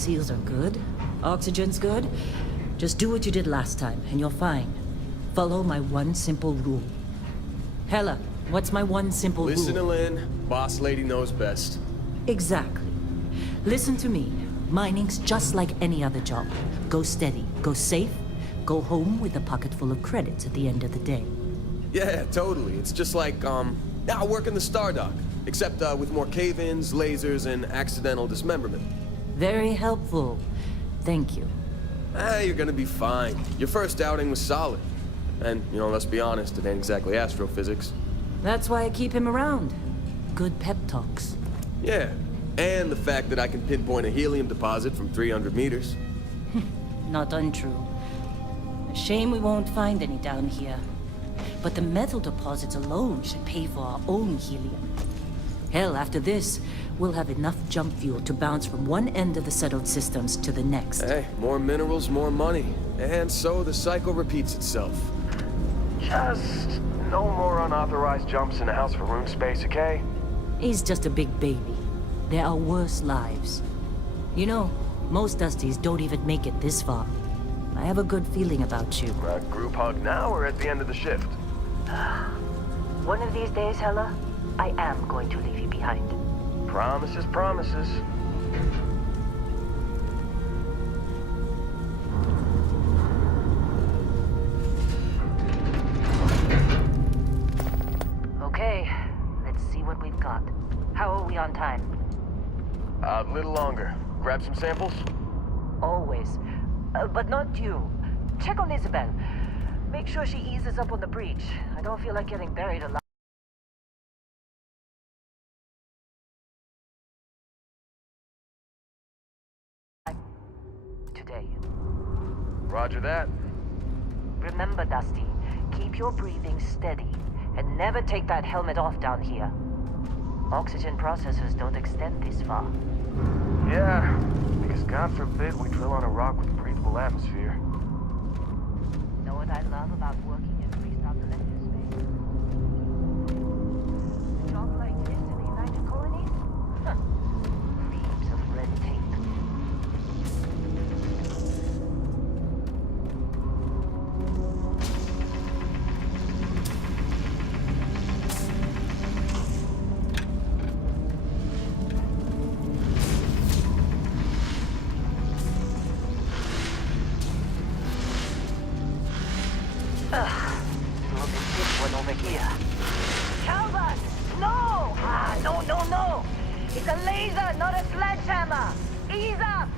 Seals are good. Oxygen's good. Just do what you did last time, and you're fine. Follow my one simple rule. Hella, what's my one simple rule? Listen to Lynn. Boss lady knows best. Exactly. Listen to me. Mining's just like any other job. Go steady, go safe, go home with a pocket full of credits at the end of the day. Yeah, totally. It's just like, I work in the Stardock. Except, with more cave-ins, lasers, and accidental dismemberment. Very helpful. Thank you. You're gonna be fine. Your first outing was solid. And, let's be honest, it ain't exactly astrophysics. That's why I keep him around. Good pep talks. Yeah, and the fact that I can pinpoint a helium deposit from 300 meters. Not untrue. A shame we won't find any down here. But the metal deposits alone should pay for our own helium. Hell, after this, we'll have enough jump fuel to bounce from one end of the settled systems to the next. Hey, more minerals, more money. And so the cycle repeats itself. Just no more unauthorized jumps in the house for room space, okay? He's just a big baby. There are worse lives. You know, most Dusties don't even make it this far. I have a good feeling about you. Group hug now or at the end of the shift? One of these days, Hella, I am going to leave you behind. Promises, promises. Okay, let's see what we've got. How are we on time? A little longer. Grab some samples? Always. But not you. Check on Isabel. Make sure she eases up on the breach. I don't feel like getting buried alive. Today. Roger that. Remember, Dusty, keep your breathing steady and never take that helmet off down here. Oxygen processors don't extend this far. Yeah, because God forbid we drill on a rock with a breathable atmosphere. Know what I love about working in freestyle collective space? A job like this in the United Colonies? Huh. Reams of red tape. Look at this one over here. Calvert! No! No! It's a laser, not a sledgehammer! Ease up!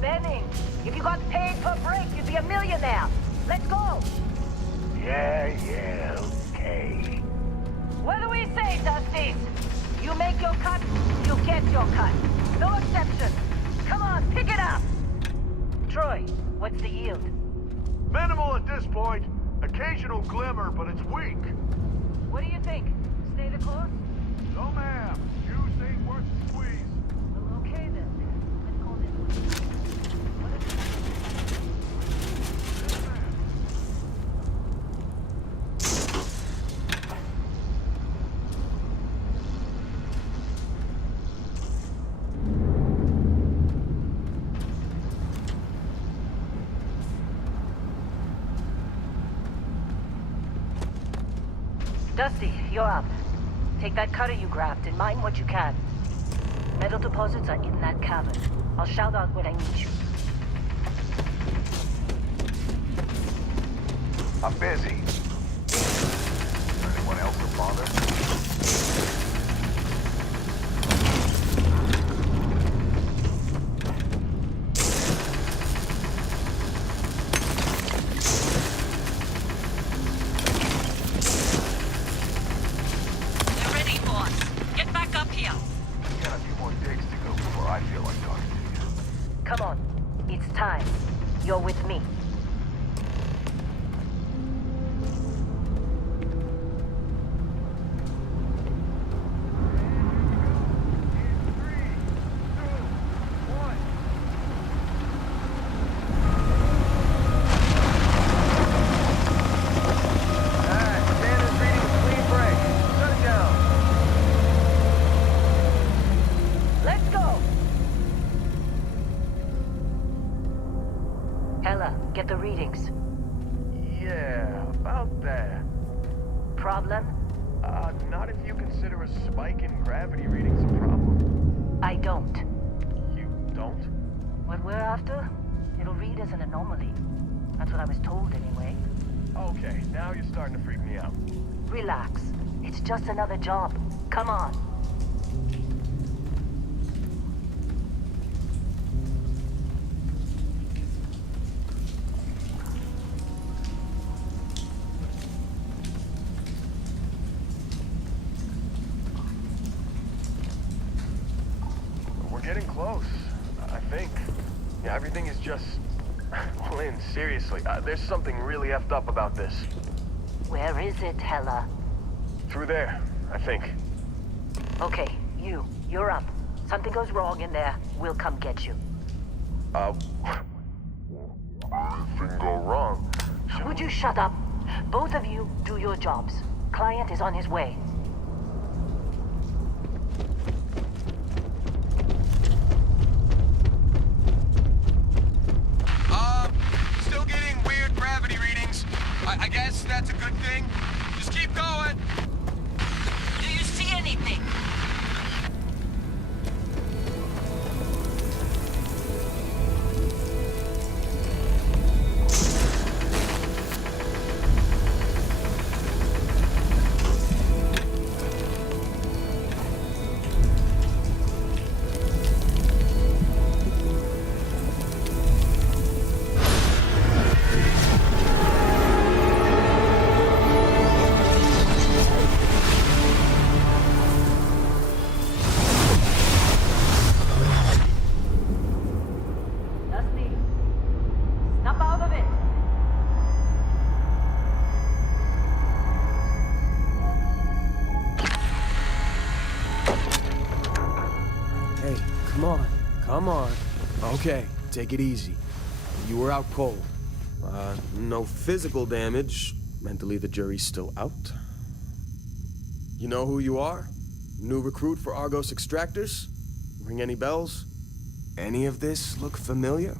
Benning, if you got paid per break, you'd be a millionaire. Let's go! Yeah, okay. What do we say, Dusty? You make your cut, you get your cut. No exception. Come on, pick it up! Troy, what's the yield? Minimal at this point. Occasional glimmer, but it's weak. What do you think? Stay the course? No, ma'am. Juice ain't worth the squeeze. Well, okay then. Let's call this. What is it? Yes, ma'am. Dusty, you're up. Take that cutter you grabbed and mine what you can. Metal deposits are in that cavern. I'll shout out when I need you. I'm busy. Is there anyone else to bother? They're ready, boss. Get back up here. Got a few more digs to go before I feel like talking to you. Come on. It's time. You're with me. Hella, get the readings. Yeah, about that. Problem? Not if you consider a spike in gravity readings a problem. I don't. You don't? What we're after, it'll read as an anomaly. That's what I was told anyway. Okay, now you're starting to freak me out. Relax. It's just another job. Come on. We're getting close, I think. Yeah, everything is just... Lynn, seriously, there's something really effed up about this. Where is it, Hella? Through there, I think. Okay, you're up. Something goes wrong in there, we'll come get you. Anything go wrong? Would you shut up? Both of you do your jobs. Client is on his way. Still getting weird gravity readings. I guess that's a good thing. Just keep going. Do you see anything? Dusty, snap out of it. Hey, come on. Come on. Okay, take it easy. You were out cold. No physical damage. Mentally, the jury's still out. You know who you are? New recruit for Argos Extractors? Ring any bells? Any of this look familiar?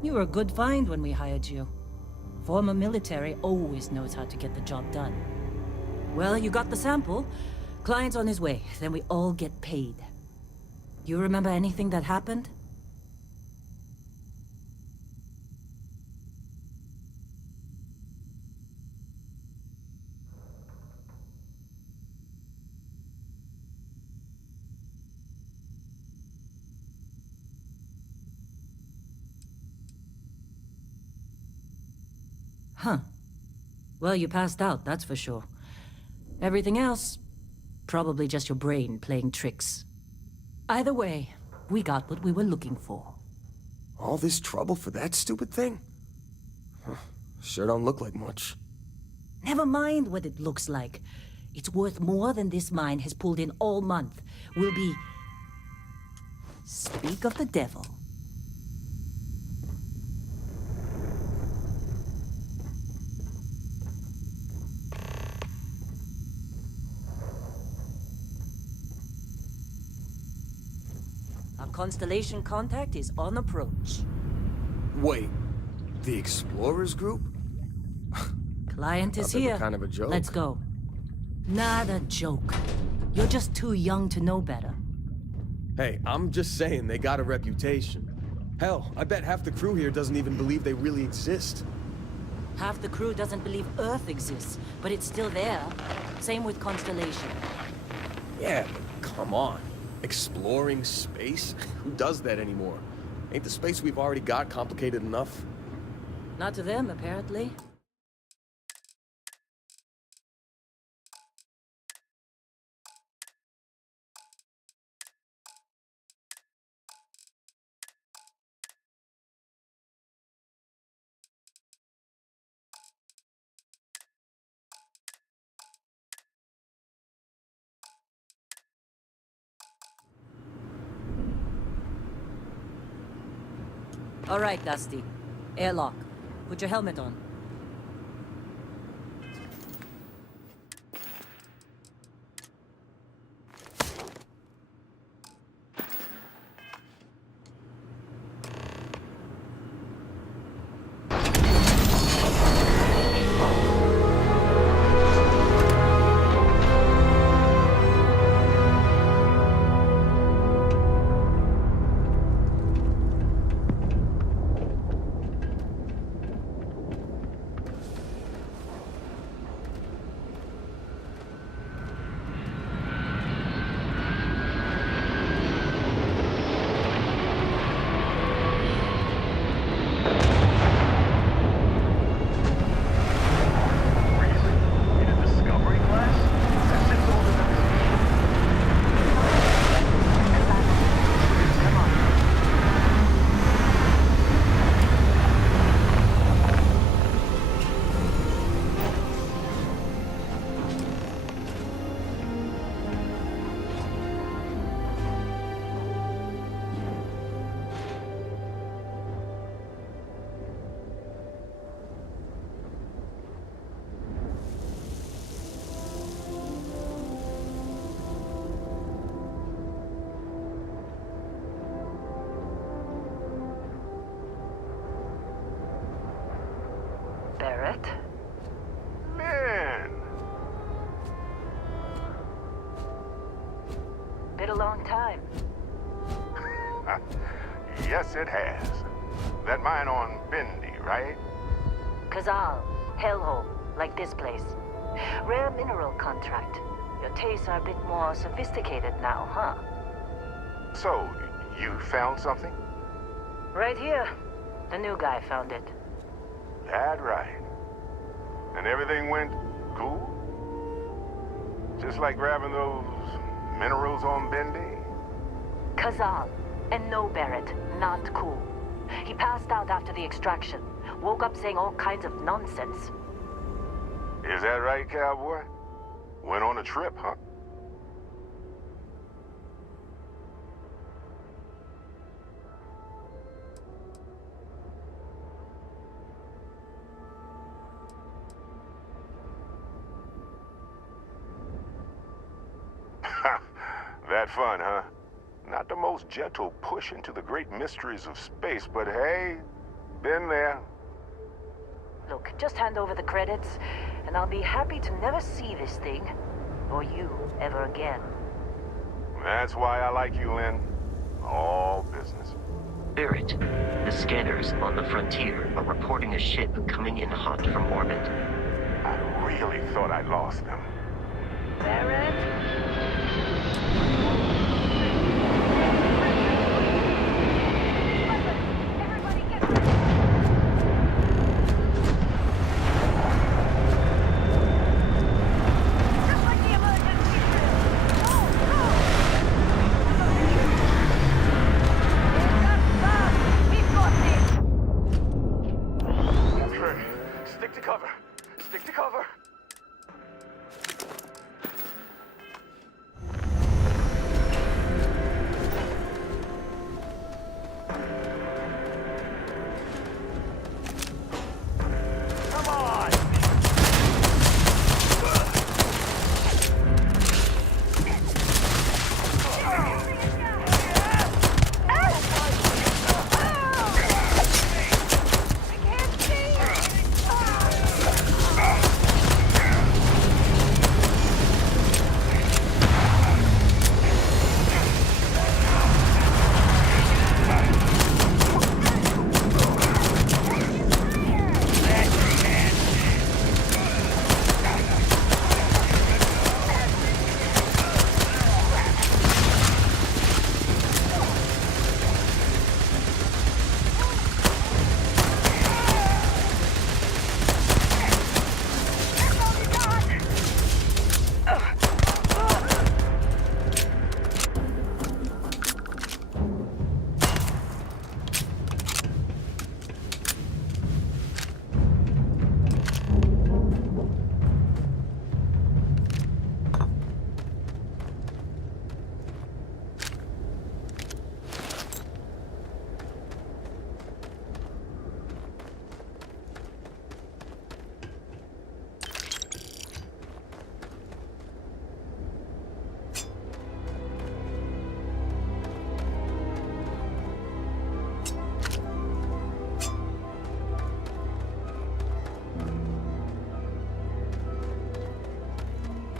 You were a good find when we hired you. Former military always knows how to get the job done. Well, you got the sample. Client's on his way, then we all get paid. You remember anything that happened? Huh. Well, you passed out, that's for sure. Everything else, probably just your brain playing tricks. Either way, we got what we were looking for. All this trouble for that stupid thing? Huh. Sure don't look like much. Never mind what it looks like. It's worth more than this mine has pulled in all month. We'll be... Speak of the devil. Our Constellation contact is on approach. Wait, the Explorers group? Client is Thought they were here. kind of a joke. Let's go. Not a joke. You're just too young to know better. Hey, I'm just saying they got a reputation. Hell, I bet half the crew here doesn't even believe they really exist. Half the crew doesn't believe Earth exists, but it's still there. Same with Constellation. Yeah, but come on. Exploring space? Who does that anymore? Ain't the space we've already got complicated enough? Not to them, apparently. All right, Dusty. Airlock. Put your helmet on. Barrett? Man! Been a long time. Yes, it has. That mine on Bendy, right? Kazal, hellhole, like this place. Rare mineral contract. Your tastes are a bit more sophisticated now, huh? So, you found something? Right here. The new guy found it. That right. And everything went cool? Just like grabbing those minerals on Bendy? Kazal. And no, Barrett, not cool. He passed out after the extraction. Woke up saying all kinds of nonsense. Is that right, cowboy? Went on a trip, huh? That fun, huh? Not the most gentle push into the great mysteries of space, but hey, Been there. Look, just hand over the credits, and I'll be happy to never see this thing, or you, ever again. That's why I like you, Lynn. All business. Barrett, the scanners on the frontier are reporting a ship coming in hot from orbit. I really thought I lost them. Barrett? Everybody get ready! Just like the emergency drill! Go, go! We've got this! Okay, stick to cover. Stick to cover. Come on!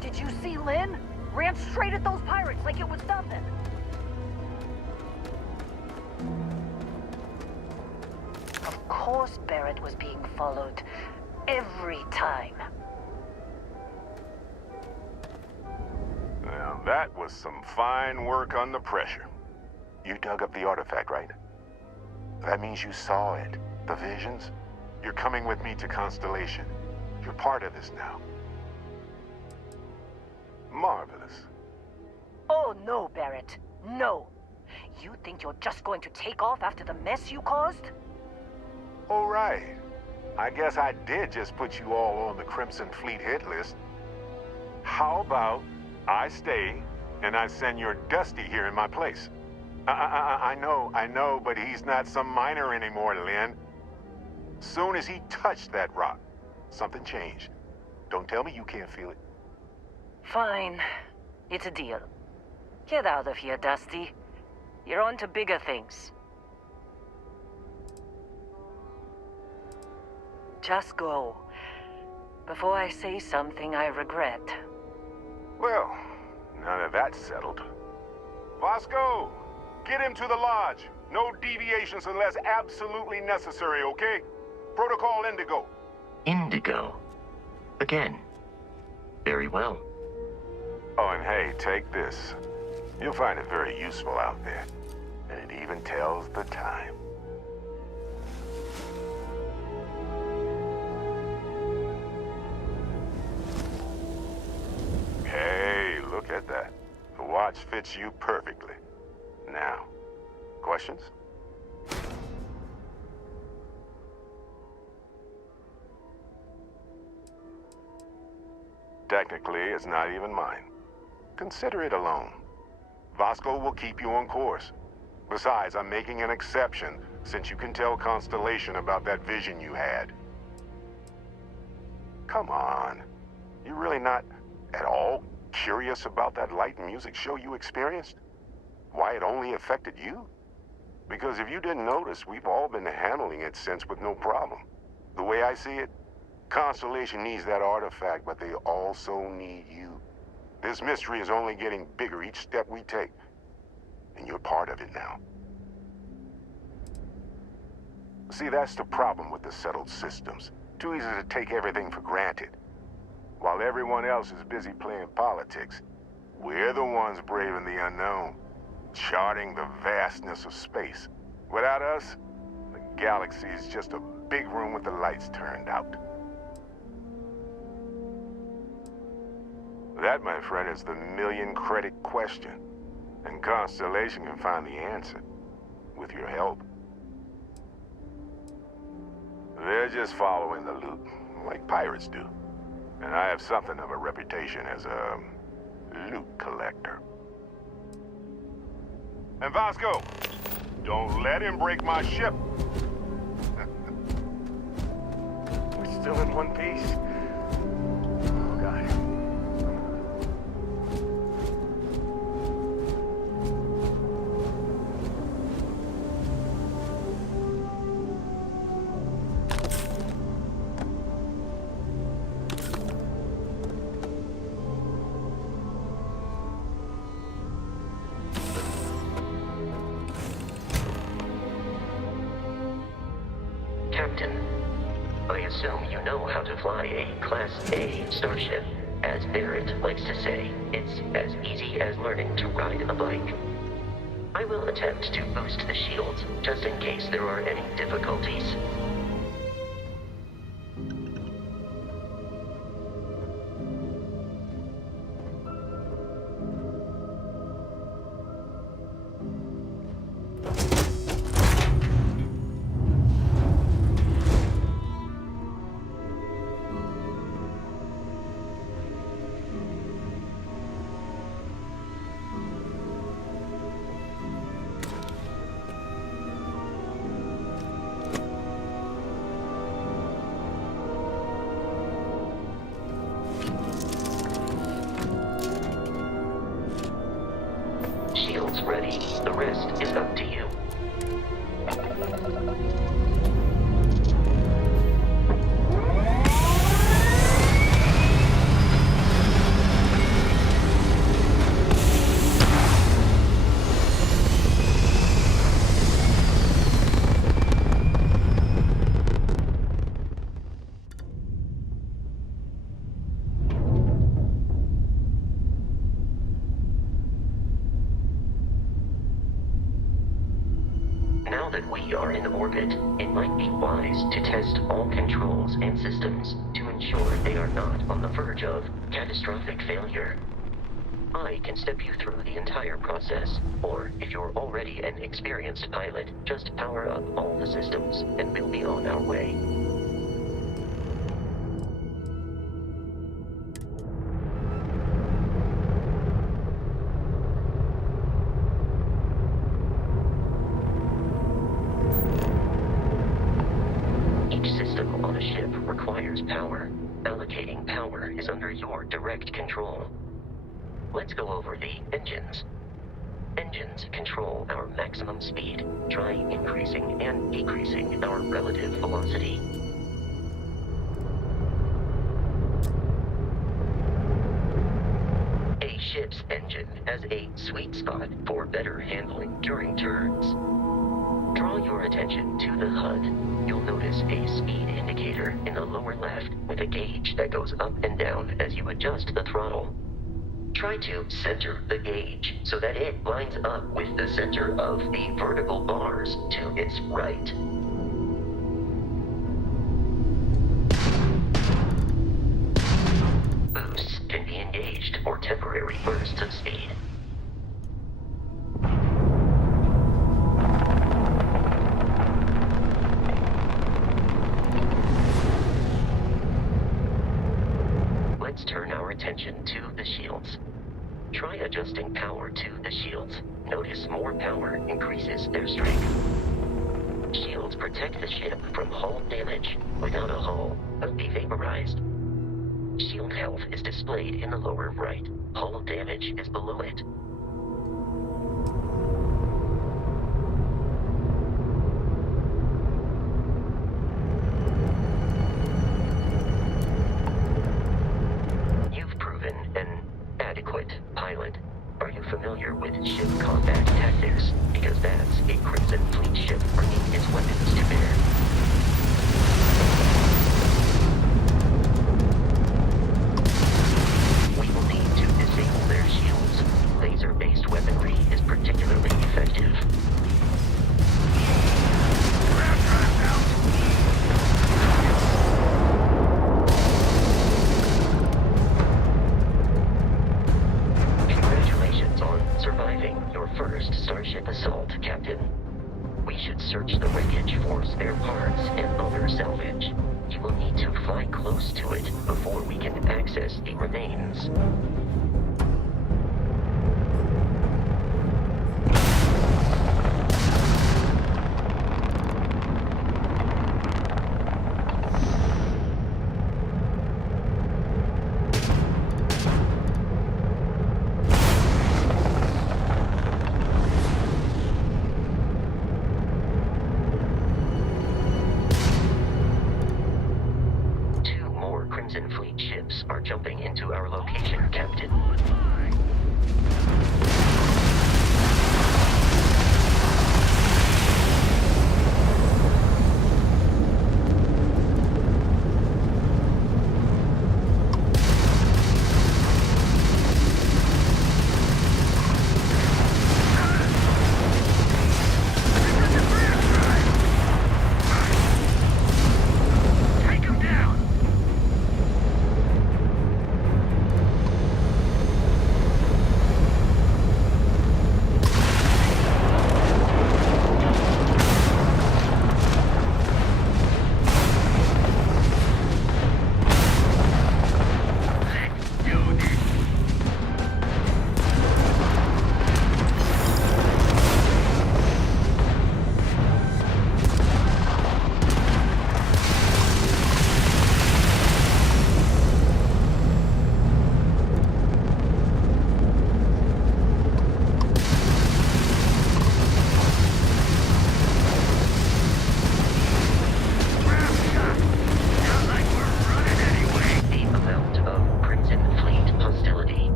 Did you see Lynn? Ran straight at those pirates like it was nothing. Of course Barrett was being followed. Every time. Now that was some fine work under pressure. You dug up the artifact, right? That means you saw it. The visions? You're coming with me to Constellation. You're part of this now. Marvelous. Oh no, Barrett. No. You think you're just going to take off after the mess you caused? All right. I guess I did just put you all on the Crimson Fleet hit list. How about I stay and I send your Dusty here in my place? I know, but he's not some miner anymore, Lynn. Soon as he touched that rock, something changed. Don't tell me you can't feel it. Fine. It's a deal. Get out of here, Dusty. You're on to bigger things. Just go. Before I say something I regret. Well, now that that's settled. Vasco, get him to the lodge. No deviations unless absolutely necessary, okay? Protocol Indigo. Indigo. Again. Very well. Oh, and hey, take this. You'll find it very useful out there. And it even tells the time. Hey, look at that. The watch fits you perfectly. Now, questions? Technically, it's not even mine. Consider it a loan. Vasco will keep you on course. Besides, I'm making an exception since you can tell Constellation about that vision you had. Come on. You're really not at all curious about that light and music show you experienced? Why it only affected you? Because if you didn't notice, we've all been handling it since with no problem. The way I see it, Constellation needs that artifact, but they also need you. This mystery is only getting bigger each step we take, and you're part of it now. See, that's the problem with the settled systems. Too easy to take everything for granted. While everyone else is busy playing politics, we're the ones braving the unknown, charting the vastness of space. Without us, the galaxy is just a big room with the lights turned out. That, my friend, is the million-credit question. And Constellation can find the answer, with your help. They're just following the loot, like pirates do. And I have something of a reputation as a loot collector. And Vasco, don't let him break my ship. We're still in one piece. Oh, God. Captain, I assume you know how to fly a Class A starship. As Barrett likes to say, it's as easy as learning to ride a bike. I will attempt to boost the shields, just in case there are any difficulties. Shields ready. The rest is up to you. Now that we are in orbit, it might be wise to test all controls and systems to ensure they are not on the verge of catastrophic failure. I can step you through the entire process, or if you're already an experienced pilot, just power up all the systems and we'll be on our way. On a ship requires power. Allocating power is under your direct control. Let's go over the engines. Engines control our maximum speed. Try increasing and decreasing our relative velocity. A ship's engine has a sweet spot for better handling during turns. Draw your attention to the HUD. You'll notice a speed indicator in the lower left with a gauge that goes up and down as you adjust the throttle. Try to center the gauge so that it lines up with the center of the vertical bars to its right. Boosts can be engaged for temporary bursts of speed. Let's turn our attention to the shields. Try adjusting power to the shields. Notice more power increases their strength. Shields protect the ship from hull damage. Without a hull, it'll be vaporized. Shield health is displayed in the lower right. Hull damage is below it. pilot. Are you familiar with ship combat tactics? Because that's a Crimson Fleet ship bringing its weapons to bear. We will need to disable their shields. Laser-based weaponry is particularly effective. Congratulations on surviving your first Starship assault, Captain. We should search the wreckage for spare parts and other salvage. You will need to fly close to it before we can access the remains. Crimson Fleet ships are jumping into our location, Captain.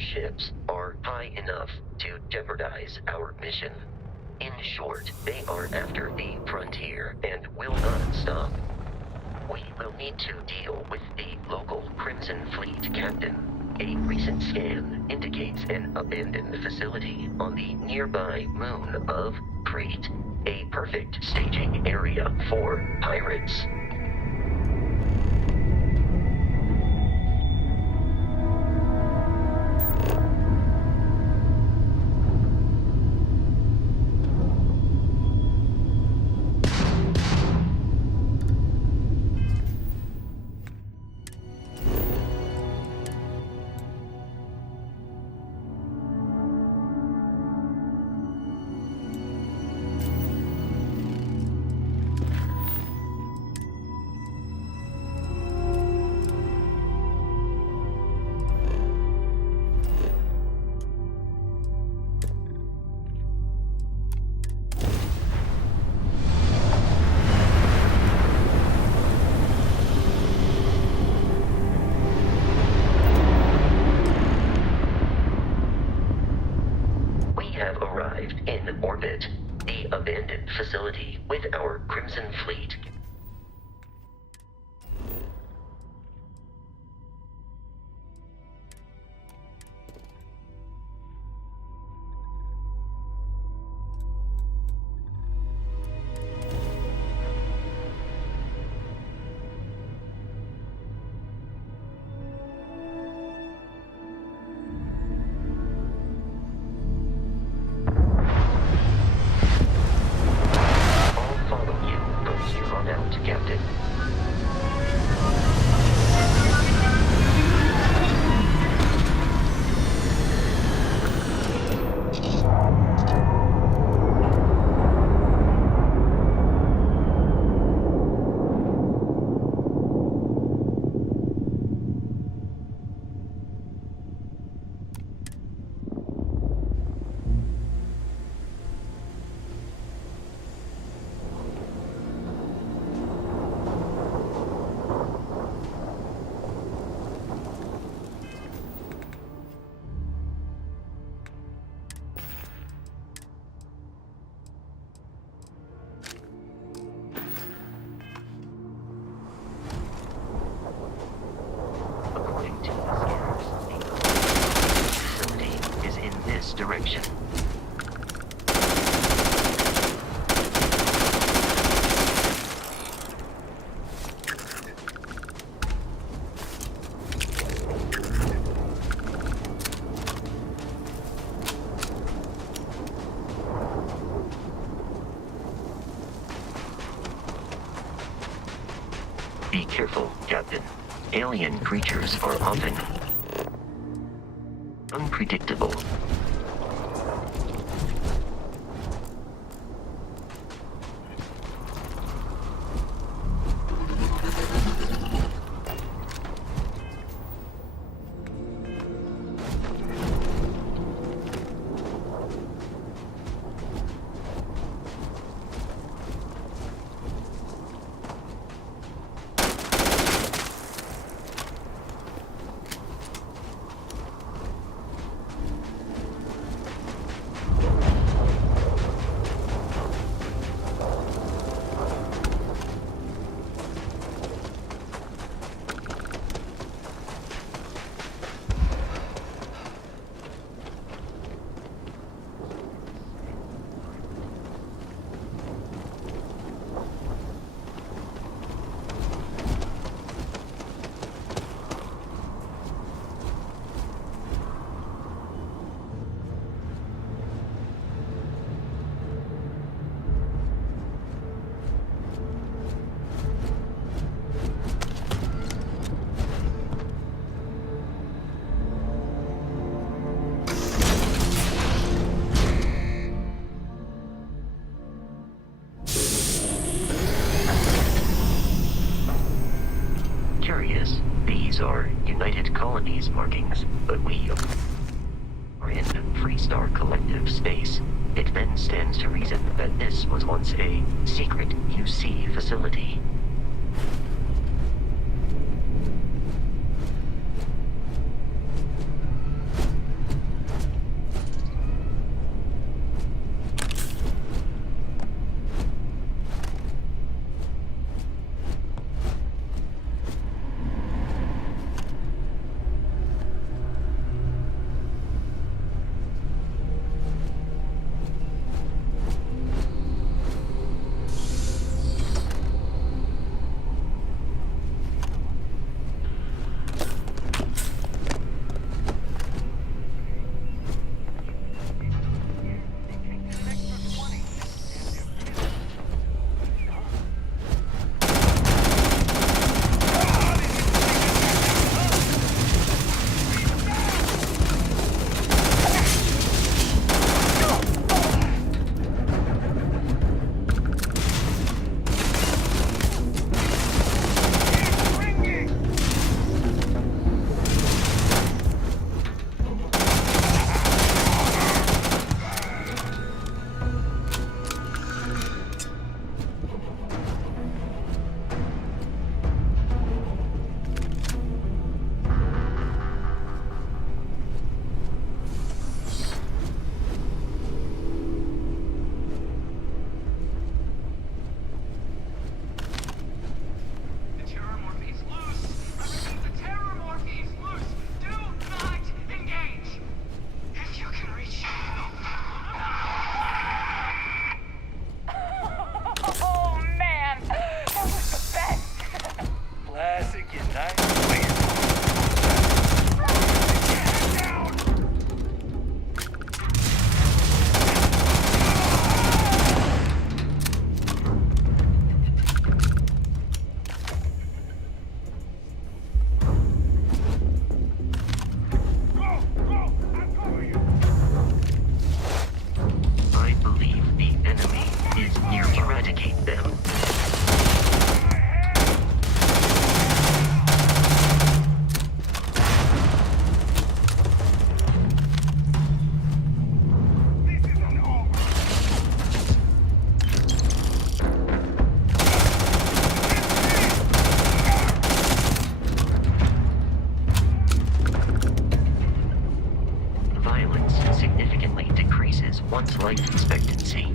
Ships are high enough to jeopardize our mission. In short, they are after the frontier and will not stop. We will need to deal with the local Crimson Fleet captain. A recent scan indicates an abandoned facility on the nearby moon of Crete, a perfect staging area for pirates. In orbit, the abandoned facility with our Crimson Fleet. Be careful, Captain. Alien creatures are often unpredictable. These are United Colonies markings, but we are in Freestar Collective space. It then stands to reason that this was once a secret UC facility. One's life expectancy.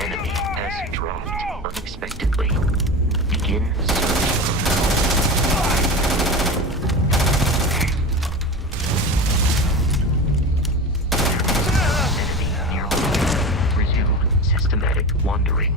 Enemy has dropped unexpectedly. Begin wandering.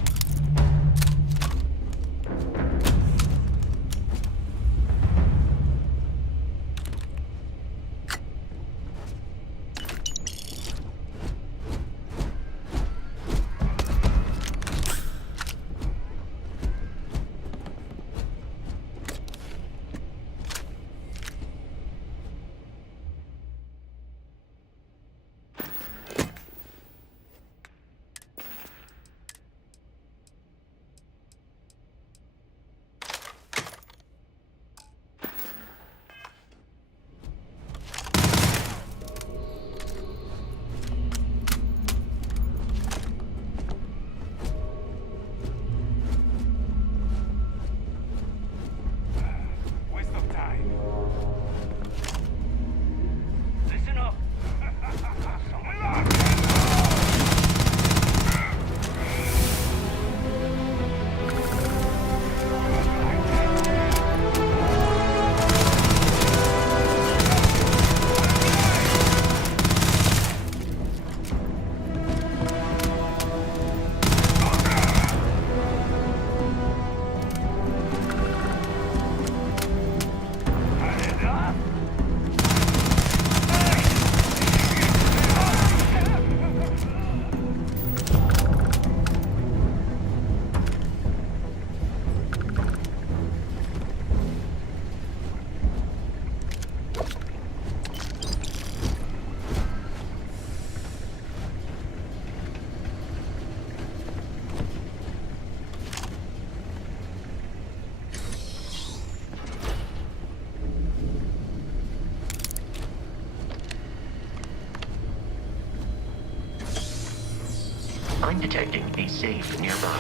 I'm detecting a safe nearby.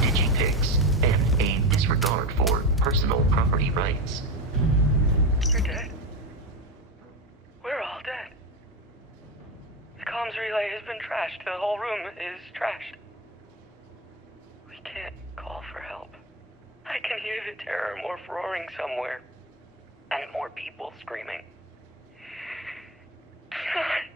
Digipix and a disregard for personal property rights. You're dead. We're all dead. The comms relay has been trashed. The whole room is trashed. We can't call for help. I can hear the terror morph roaring somewhere. And more people screaming. God.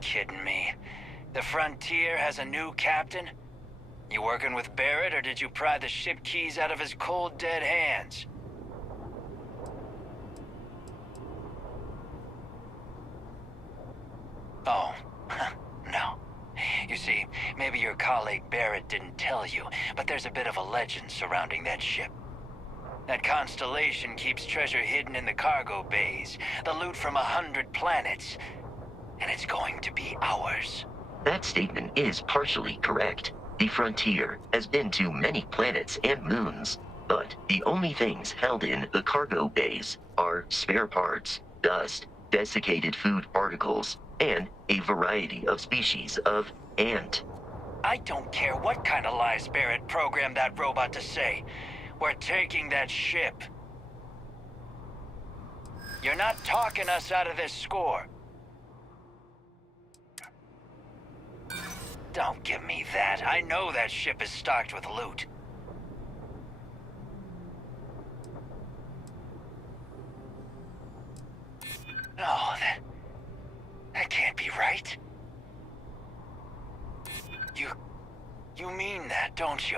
Kidding me. The Frontier has a new captain? You working with Barrett, or did you pry the ship keys out of his cold, dead hands? Oh, no. You see, maybe your colleague Barrett didn't tell you, but there's a bit of a legend surrounding that ship. That constellation keeps treasure hidden in the cargo bays, the loot from 100 planets. And it's going to be ours. That statement is partially correct. The Frontier has been to many planets and moons, but the only things held in the cargo bays are spare parts, dust, desiccated food particles, and a variety of species of ant. I don't care what kind of lies Barrett programmed that robot to say. We're taking that ship. You're not talking us out of this score. Don't give me that. I know that ship is stocked with loot. No, that can't be right. You mean that, don't you?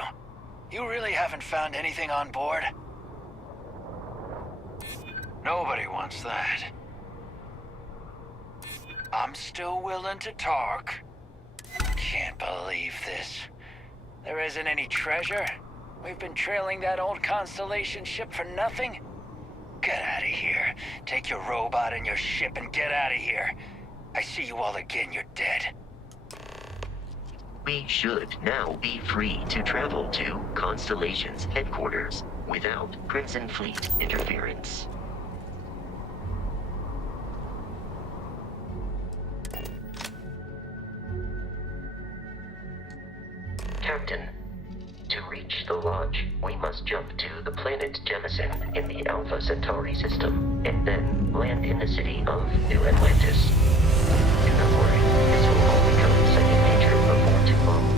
You really haven't found anything on board? Nobody wants that. I'm still willing to talk. Can't believe this. There isn't any treasure? We've been trailing that old Constellation ship for nothing? Get out of here. Take your robot and your ship and get out of here. I see you all again, you're dead. We should now be free to travel to Constellation's headquarters without Crimson Fleet interference. Captain, to reach the lodge, we must jump to the planet Jemison in the Alpha Centauri system, and then land in the city of New Atlantis. Do not worry, this will all become second nature before too long.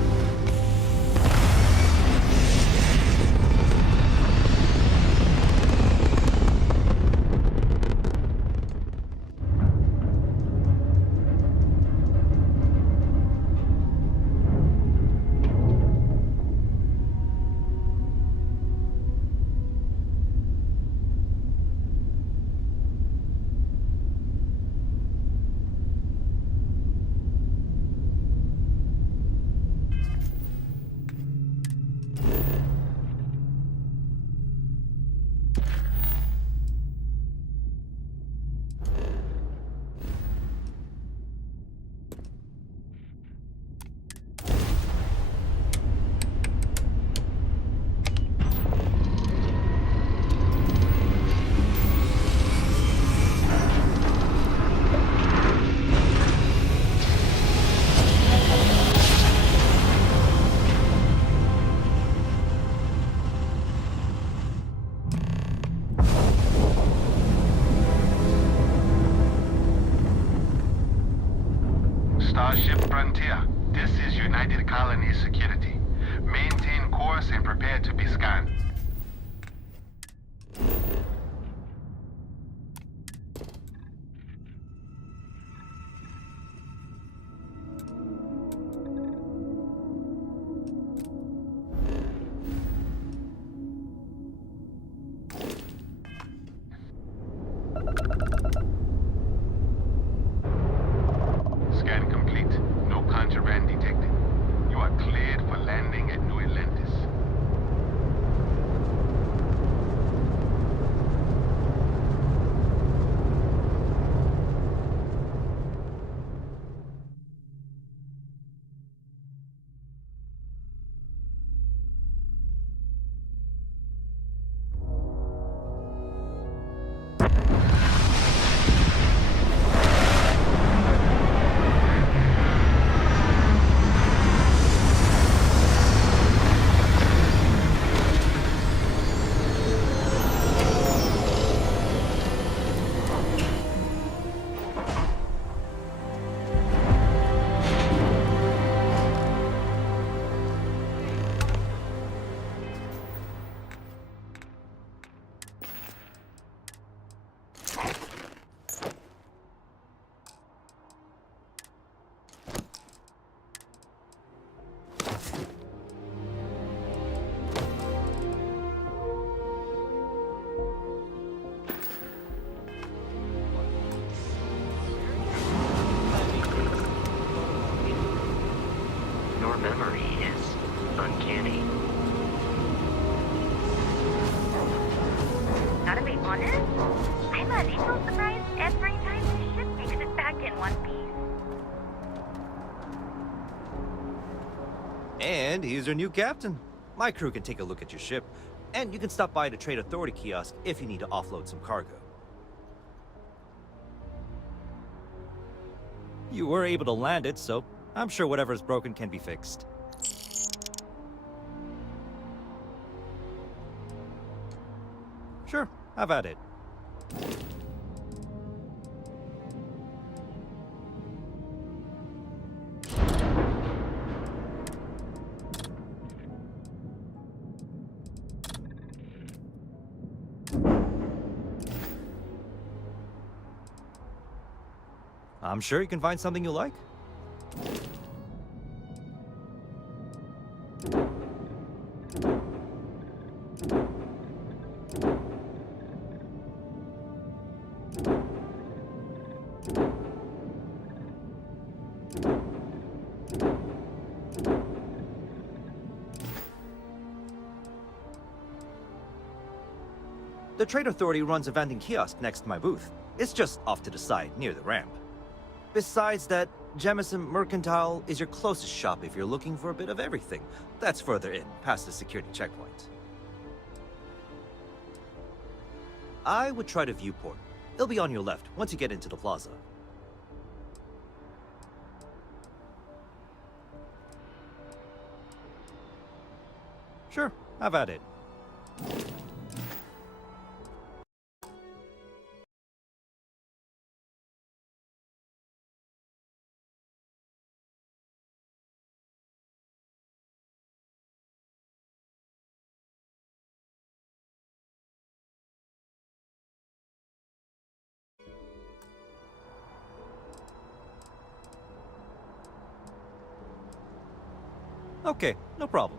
Starship Frontier, this is United Colonies Security. Maintain course and prepare to be scanned. Scan complete. No contraband detected. You are cleared for landing at New Atlantis. Your memory is uncanny. Gotta be honest, I'm a little surprised every time the ship makes it back in one piece. And here's your new captain. My crew can take a look at your ship, and you can stop by the Trade Authority kiosk if you need to offload some cargo. You were able to land it, so I'm sure whatever's broken can be fixed. Sure, have at it. I'm sure you can find something you like. The Trade Authority runs a vending kiosk next to my booth. It's just off to the side, near the ramp. Besides that, Jemison Mercantile is your closest shop if you're looking for a bit of everything. That's further in, past the security checkpoint. I would try the viewport. It'll be on your left once you get into the plaza. Sure, have at it. Okay, no problem.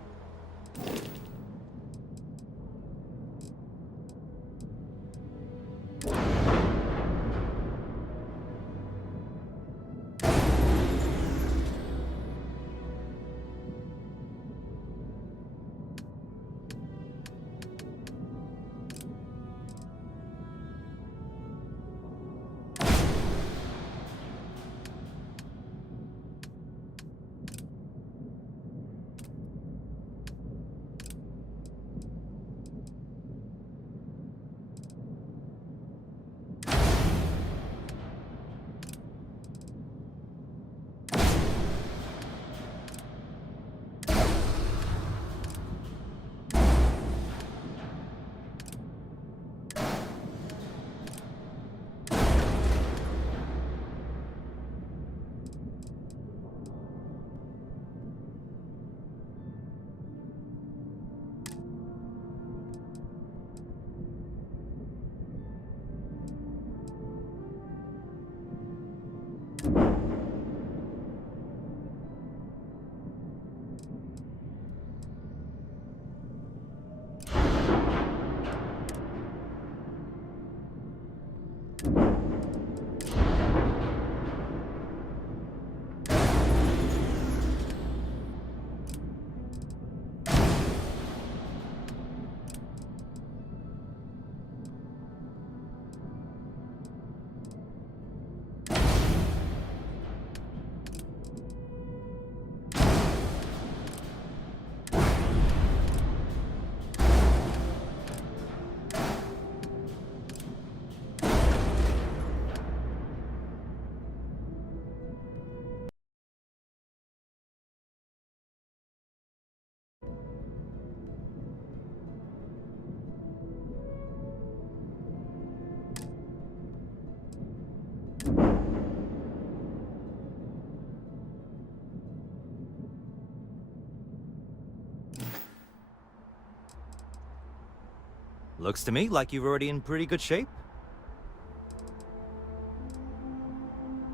Looks to me like you're already in pretty good shape.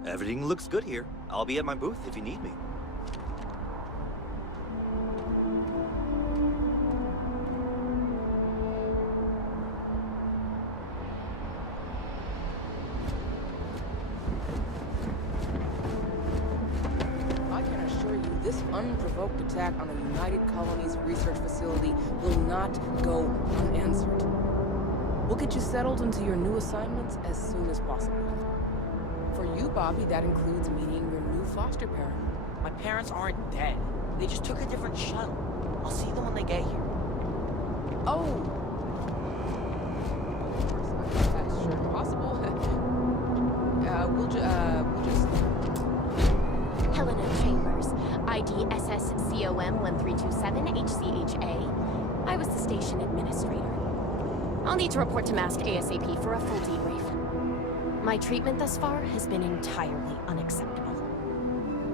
Everything looks good here. I'll be at my booth if you need me. I can assure you this unprovoked attack on a United Colonies research facility will not go unanswered. We'll get you settled into your new assignments as soon as possible. For you, Bobby, that includes meeting your new foster parent. My parents aren't dead. They just took a different shuttle. I'll see them when they get here. Oh! That's sure possible. We'll just... Helena Chambers, ID SSCOM1327HCHA. I was the station administrator. I'll need to report to Mast ASAP for a full debrief. My treatment thus far has been entirely unacceptable.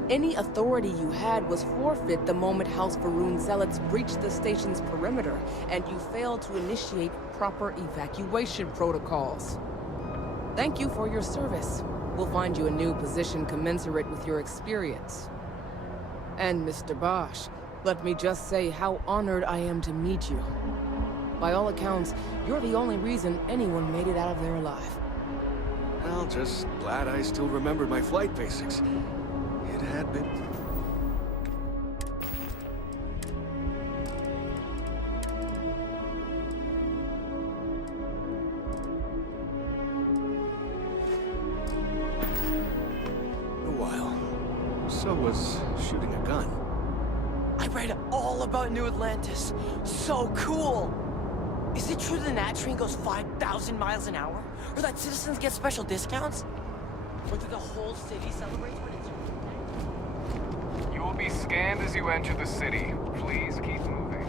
Any authority you had was forfeit the moment House Varun zealots breached the station's perimeter, and you failed to initiate proper evacuation protocols. Thank you for your service. We'll find you a new position commensurate with your experience. And Mr. Bosch, let me just say how honored I am to meet you. By all accounts, you're the only reason anyone made it out of there alive. Well, just glad I still remembered my flight basics. It had been... So was shooting a gun. I read all about New Atlantis. So cool! Is it true the Nat train goes 5,000 miles an hour? Or that citizens get special discounts? Or that the whole city celebrates when it's... You will be scanned as you enter the city. Please keep moving.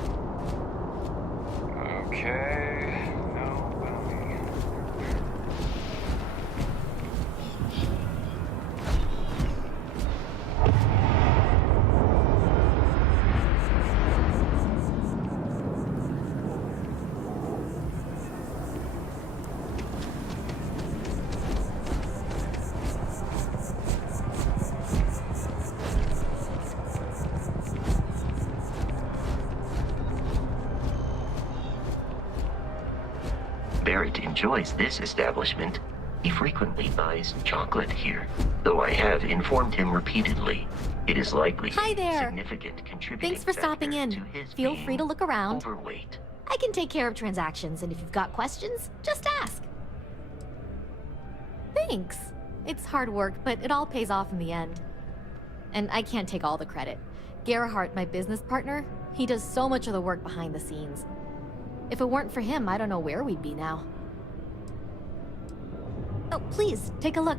Okay. No bounty. Barrett enjoys this establishment. He frequently buys chocolate here, though I have informed him repeatedly it is likely Hi there. significant contributing Thanks for stopping factor in. to his Feel being free to look around. overweight. I can take care of transactions, and if you've got questions, just ask. Thanks. It's hard work, but it all pays off in the end. And I can't take all the credit. Gerhardt, my business partner, he does so much of the work behind the scenes. If it weren't for him, I don't know where we'd be now. Oh, please, take a look.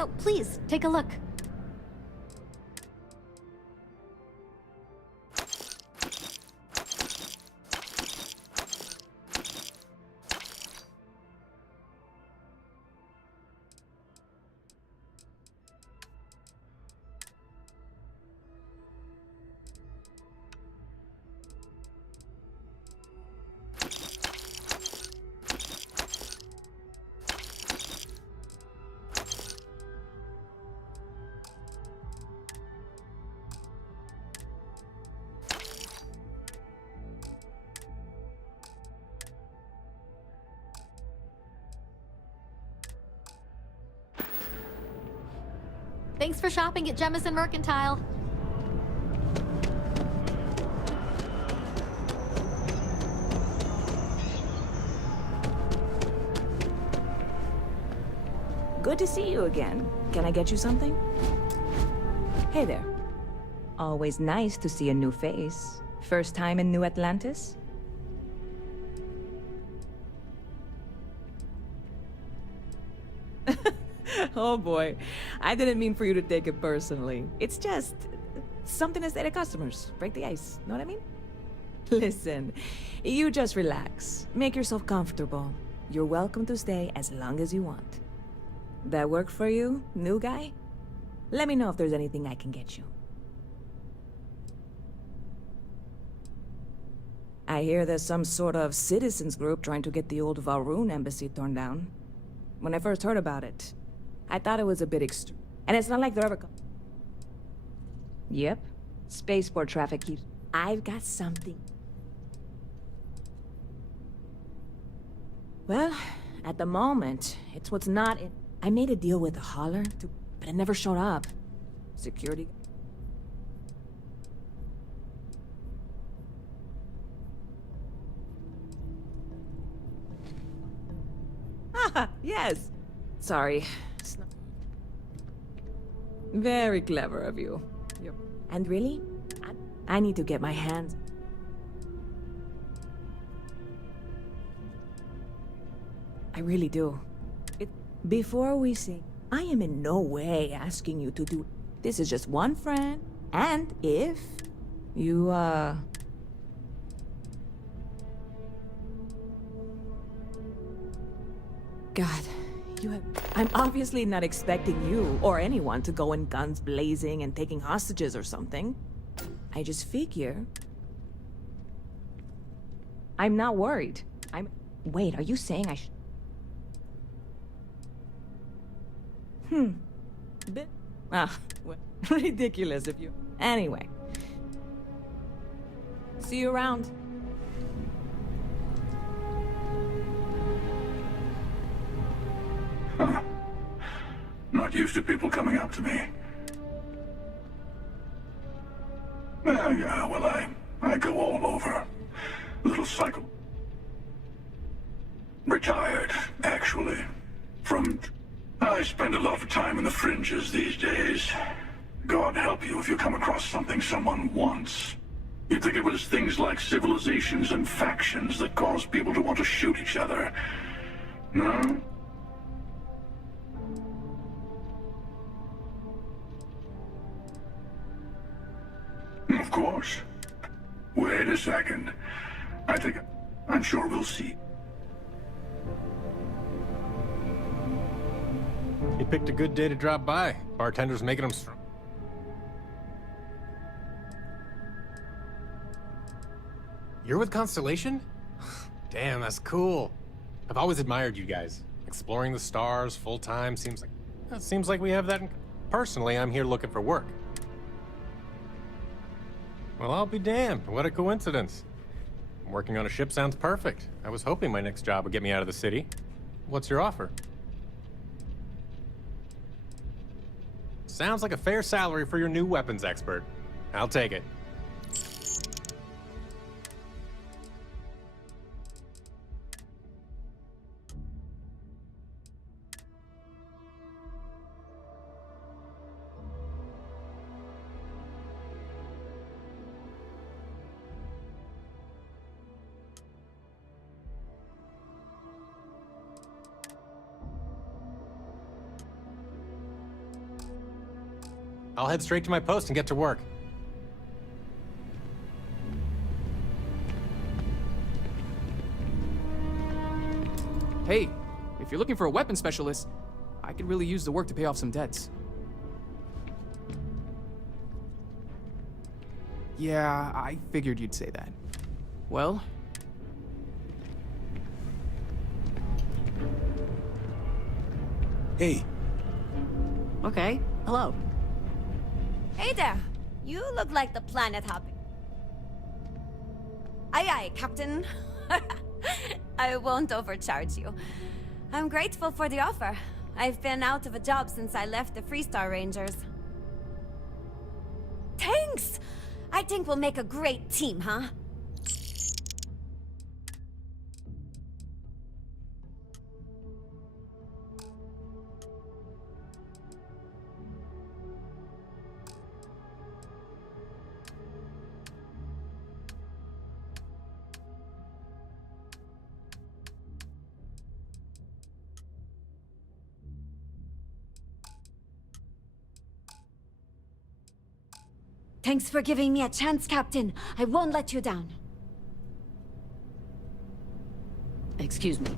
Oh, please, take a look. Thanks for shopping at Jemison Mercantile. Good to see you again. Can I get you something? Hey there. Always nice to see a new face. First time in New Atlantis? Oh boy, I didn't mean for you to take it personally. It's just something to say to customers. Break the ice, know what I mean? Listen, you just relax. Make yourself comfortable. You're welcome to stay as long as you want. That work for you, new guy? Let me know if there's anything I can get you. I hear there's some sort of citizens group trying to get the old Valroon embassy torn down. When I first heard about it, I thought it was a bit extreme. And it's not like they're ever... Yep. Spaceport traffic keeps... I've got something. Well, at the moment, it's what's not in... I made a deal with a hauler, but it never showed up. Security... Ah, yes! Sorry. Very clever of you. And really, I need to get my hands... I really do. Before we sing, I am in no way asking you to do... This is just one friend, and if you, God, I'm obviously not expecting you or anyone to go in guns blazing and taking hostages or something. I just figure... I'm not worried. Wait, are you saying I should... Well, ridiculous if you... Anyway. See you around. Huh. Not used to people coming up to me. Yeah, well, I go all over. Little cycle. Retired, actually. I spend a lot of time in the fringes these days. God help you if you come across something someone wants. You'd think it was things like civilizations and factions that cause people to want to shoot each other. No? Of course. Wait a second. I'm sure we'll see. He picked a good day to drop by. Bartender's making him strong. You're with Constellation? Damn, that's cool. I've always admired you guys. Exploring the stars full-time seems like we have that Personally, I'm here looking for work. Well, I'll be damned. What a coincidence. Working on a ship sounds perfect. I was hoping my next job would get me out of the city. What's your offer? Sounds like a fair salary for your new weapons expert. I'll take it. I'll head straight to my post and get to work. Hey, if you're looking for a weapon specialist, I could really use the work to pay off some debts. Yeah, I figured you'd say that. Well... Hey. Okay, hello. Hey there! You look like the planet hopping. Aye aye, Captain. I won't overcharge you. I'm grateful for the offer. I've been out of a job since I left the Freestar Rangers. Thanks! I think we'll make a great team, huh? Thanks for giving me a chance, Captain. I won't let you down. Excuse me.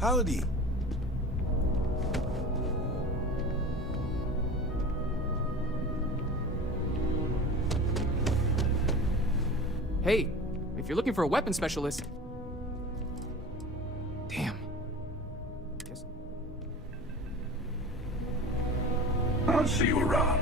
Howdy. Hey, if you're looking for a weapon specialist... Damn. I'll see you around.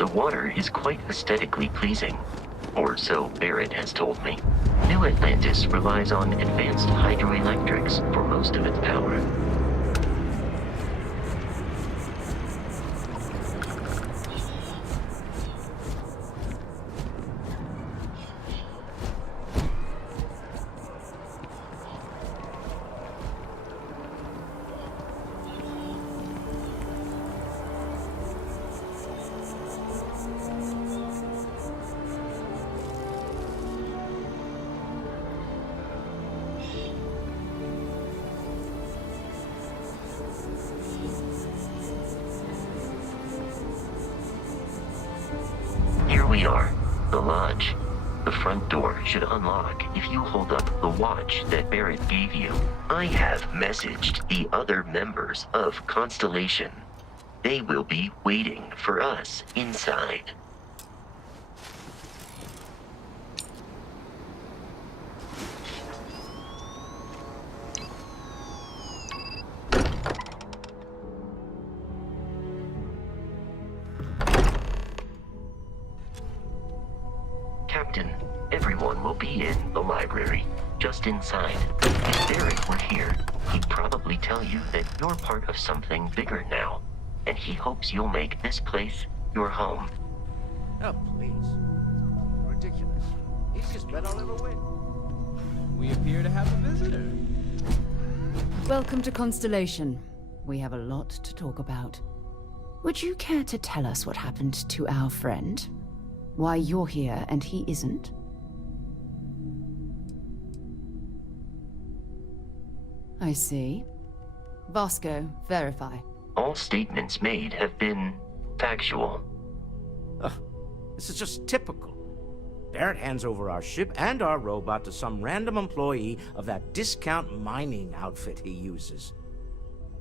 The water is quite aesthetically pleasing, or so Barrett has told me. New Atlantis relies on advanced hydroelectrics for most of its power. Here we are, the lodge. The front door should unlock if you hold up the watch that Barrett gave you. I have messaged the other members of Constellation. They will be waiting for us inside. Captain, everyone will be in the library, just inside. If Barrett were here, he'd probably tell you that you're part of something bigger now, and he hopes you'll make this place your home. Oh, please. Ridiculous. Easiest bet I'll ever win. We appear to have a visitor. Welcome to Constellation. We have a lot to talk about. Would you care to tell us what happened to our friend? Why you're here and he isn't? I see. Vasco, verify. All statements made have been factual. This is just typical. Barrett hands over our ship and our robot to some random employee of that discount mining outfit he uses.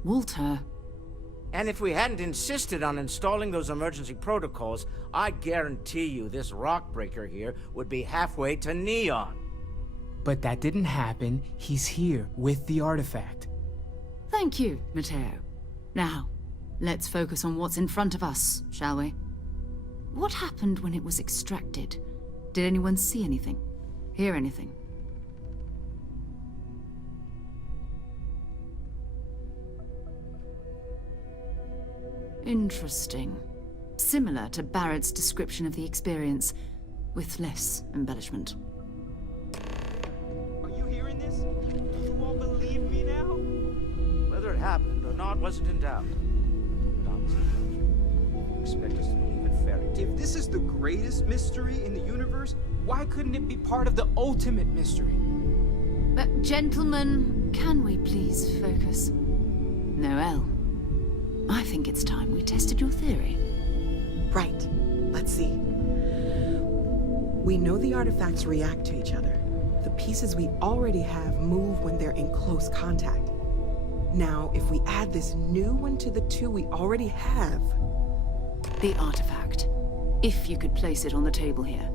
Walter. And if we hadn't insisted on installing those emergency protocols, I guarantee you this rock breaker here would be halfway to Neon. But that didn't happen. He's here with the artifact. Thank you, Matteo. Now, let's focus on what's in front of us, shall we? What happened when it was extracted? Did anyone see anything? Hear anything? Interesting. Similar to Barrett's description of the experience, with less embellishment. Are you hearing this? Do you all believe me now? Whether it happened or not wasn't in doubt. Nonsense. Expect us to believe in fairy tales. If this is the greatest mystery in the universe, why couldn't it be part of the ultimate mystery? But gentlemen, can we please focus? Noel, I think it's time we tested your theory. Right. Let's see. We know the artifacts react to each other. The pieces we already have move when they're in close contact. Now, if we add this new one to the two we already have... The artifact. If you could place it on the table here.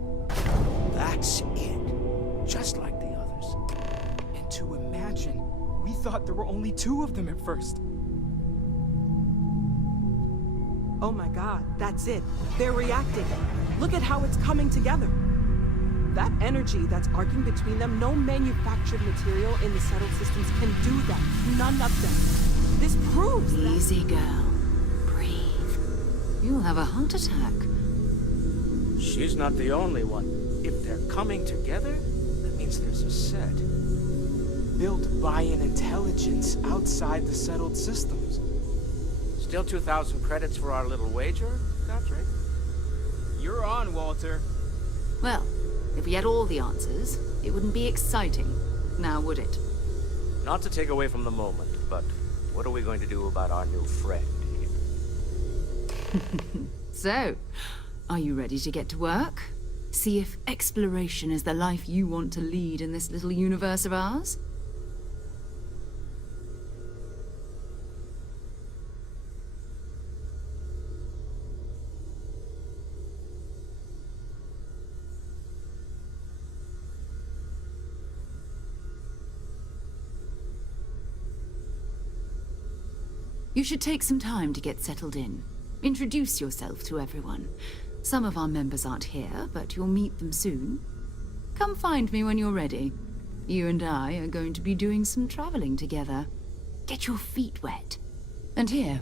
That's it. Just like the others. And to imagine, we thought there were only 2 of them at first. Oh my god, that's it. They're reacting. Look at how it's coming together. That energy that's arcing between them, no manufactured material in the settled systems can do that. None of them. This proves that... Easy, girl. Breathe. You'll have a heart attack. She's not the only one. If they're coming together, that means there's a set. Built by an intelligence outside the settled systems. Still 2,000 credits for our little wager, Godfrey? You're on, Walter. Well, if we had all the answers, it wouldn't be exciting, now would it? Not to take away from the moment, but what are we going to do about our new friend here? So, are you ready to get to work? See if exploration is the life you want to lead in this little universe of ours? You should take some time to get settled in. Introduce yourself to everyone. Some of our members aren't here, but you'll meet them soon. Come find me when you're ready. You and I are going to be doing some traveling together. Get your feet wet. And here,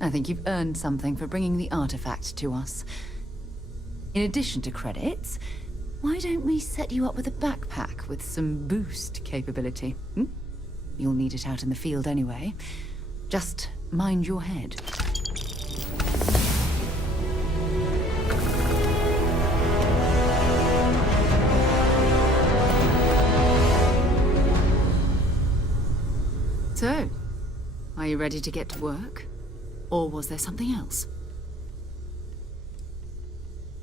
I think you've earned something for bringing the artifact to us. In addition to credits, why don't we set you up with a backpack with some boost capability? You'll need it out in the field anyway. Just mind your head. So, are you ready to get to work? Or was there something else?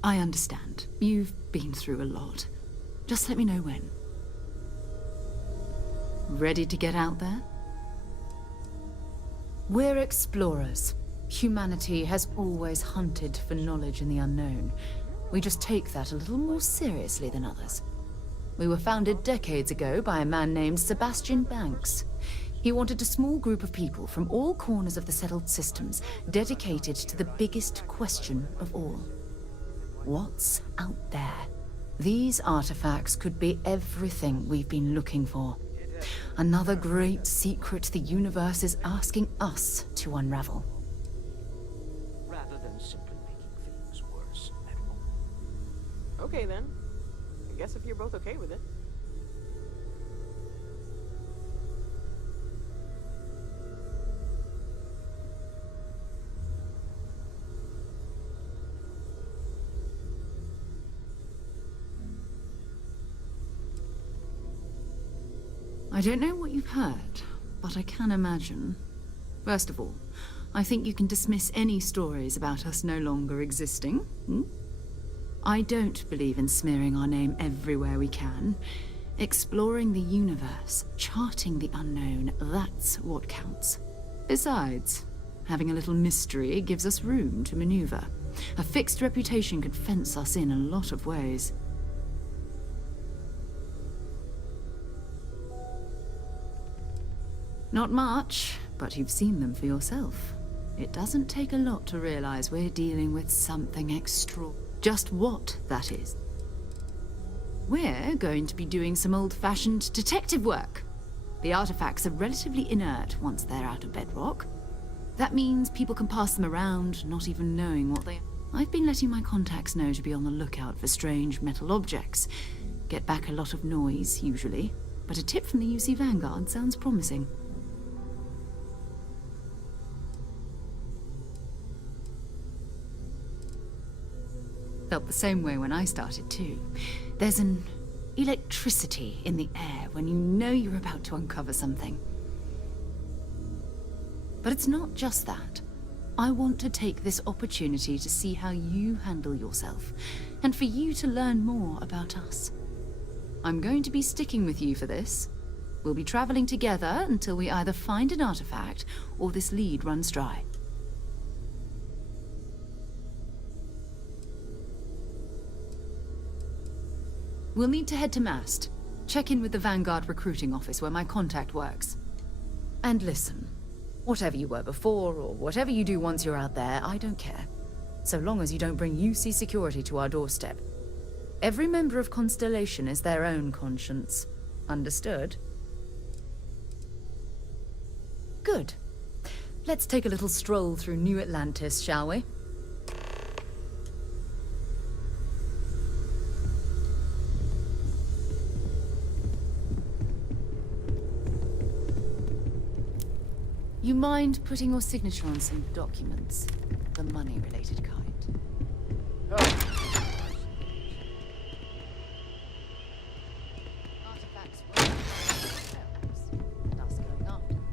I understand. You've been through a lot. Just let me know when. Ready to get out there? We're explorers. Humanity has always hunted for knowledge in the unknown. We just take that a little more seriously than others. We were founded decades ago by a man named Sebastian Banks. He wanted a small group of people from all corners of the settled systems dedicated to the biggest question of all. What's out there? These artifacts could be everything we've been looking for. Another great secret the universe is asking us to unravel. Rather than simply making things worse. Okay then. I guess if you're both okay with it. I don't know what you've heard, but I can imagine. First of all, I think you can dismiss any stories about us no longer existing. I don't believe in smearing our name everywhere we can. Exploring the universe, charting the unknown, that's what counts. Besides, having a little mystery gives us room to maneuver. A fixed reputation could fence us in a lot of ways. Not much, but you've seen them for yourself. It doesn't take a lot to realize we're dealing with something extra. Just what that is. We're going to be doing some old-fashioned detective work. The artifacts are relatively inert once they're out of bedrock. That means people can pass them around, not even knowing what they are. I've been letting my contacts know to be on the lookout for strange metal objects. Get back a lot of noise, usually, but a tip from the UC Vanguard sounds promising. Felt the same way when I started too. There's an electricity in the air when you know you're about to uncover something. But it's not just that. I want to take this opportunity to see how you handle yourself, and for you to learn more about us. I'm going to be sticking with you for this. We'll be traveling together until we either find an artifact or this lead runs dry. We'll need to head to Mast. Check in with the Vanguard recruiting office where my contact works. And listen, whatever you were before, or whatever you do once you're out there, I don't care. So long as you don't bring UC security to our doorstep. Every member of Constellation is their own conscience. Understood? Good. Let's take a little stroll through New Atlantis, shall we? You mind putting your signature on some documents? The money-related kind. Artifacts and us going after them.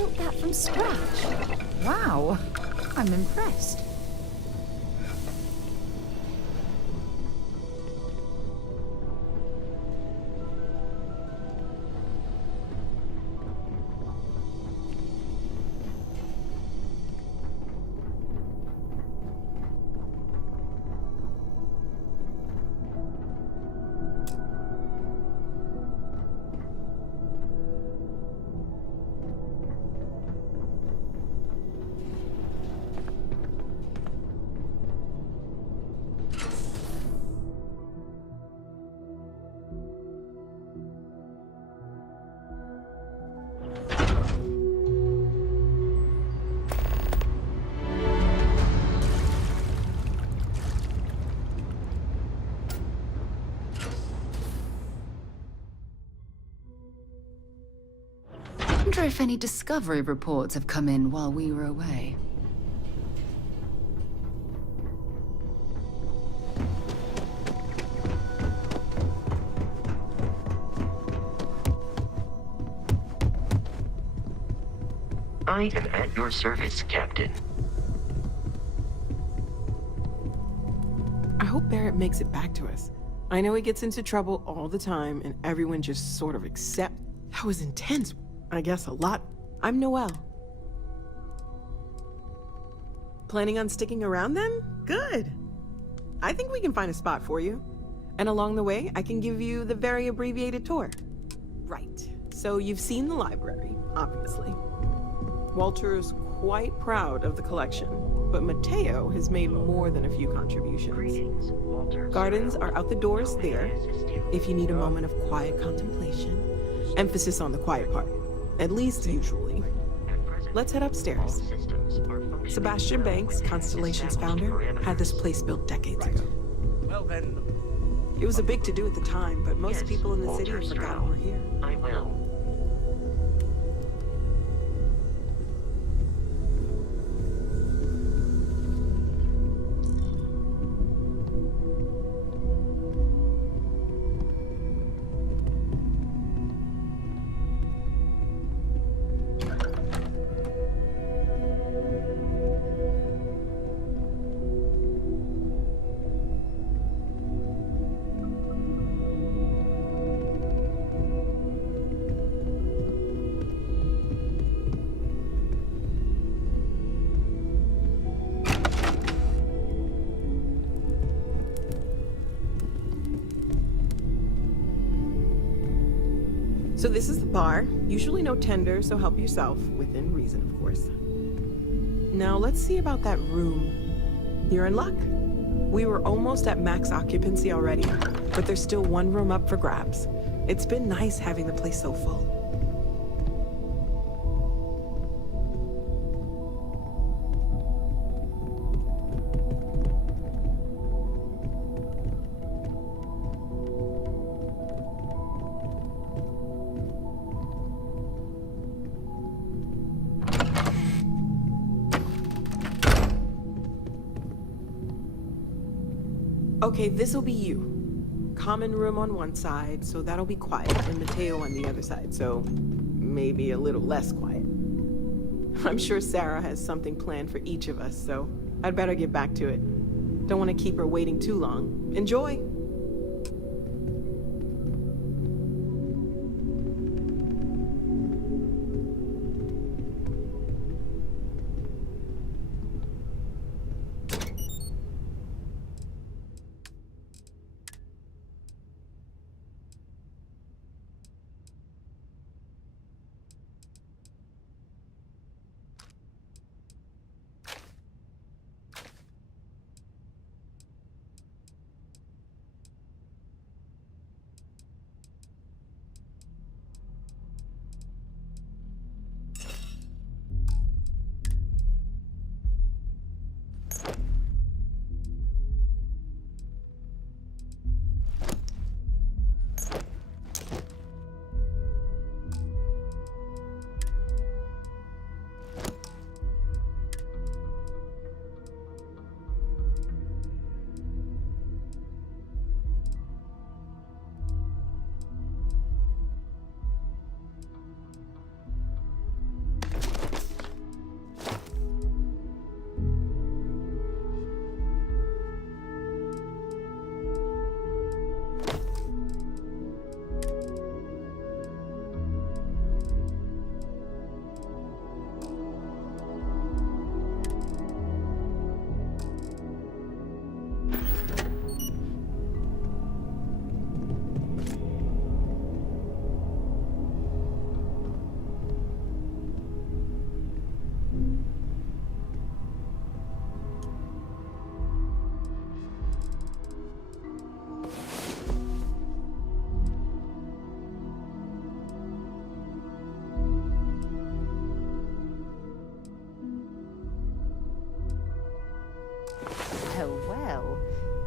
built that from scratch. Wow, I'm impressed. I wonder if any discovery reports have come in while we were away. I am at your service, Captain. I hope Barrett makes it back to us. I know he gets into trouble all the time, and everyone just sort of accepts. That was intense. I guess a lot. I'm Noelle. Planning on sticking around then? Good. I think we can find a spot for you. And along the way, I can give you the very abbreviated tour. Right. So you've seen the library, obviously. Walter's quite proud of the collection, but Mateo has made more than a few contributions. Gardens are out the doors there, if you need a moment of quiet contemplation. Emphasis on the quiet part, at least usually. Let's head upstairs. Sebastian Banks, Constellation's founder, had this place built decades ago. Well then... It was a big to-do at the time, but most people in the city have forgotten we're here. I will. So this is the bar. Usually no tender, so help yourself, within reason, of course. Now let's see about that room. You're in luck. We were almost at max occupancy already, but there's still one room up for grabs. It's been nice having the place so full. Okay, this'll be you. Common room on one side, so that'll be quiet, and Mateo on the other side, so maybe a little less quiet. I'm sure Sarah has something planned for each of us, so I'd better get back to it. Don't want to keep her waiting too long. Enjoy!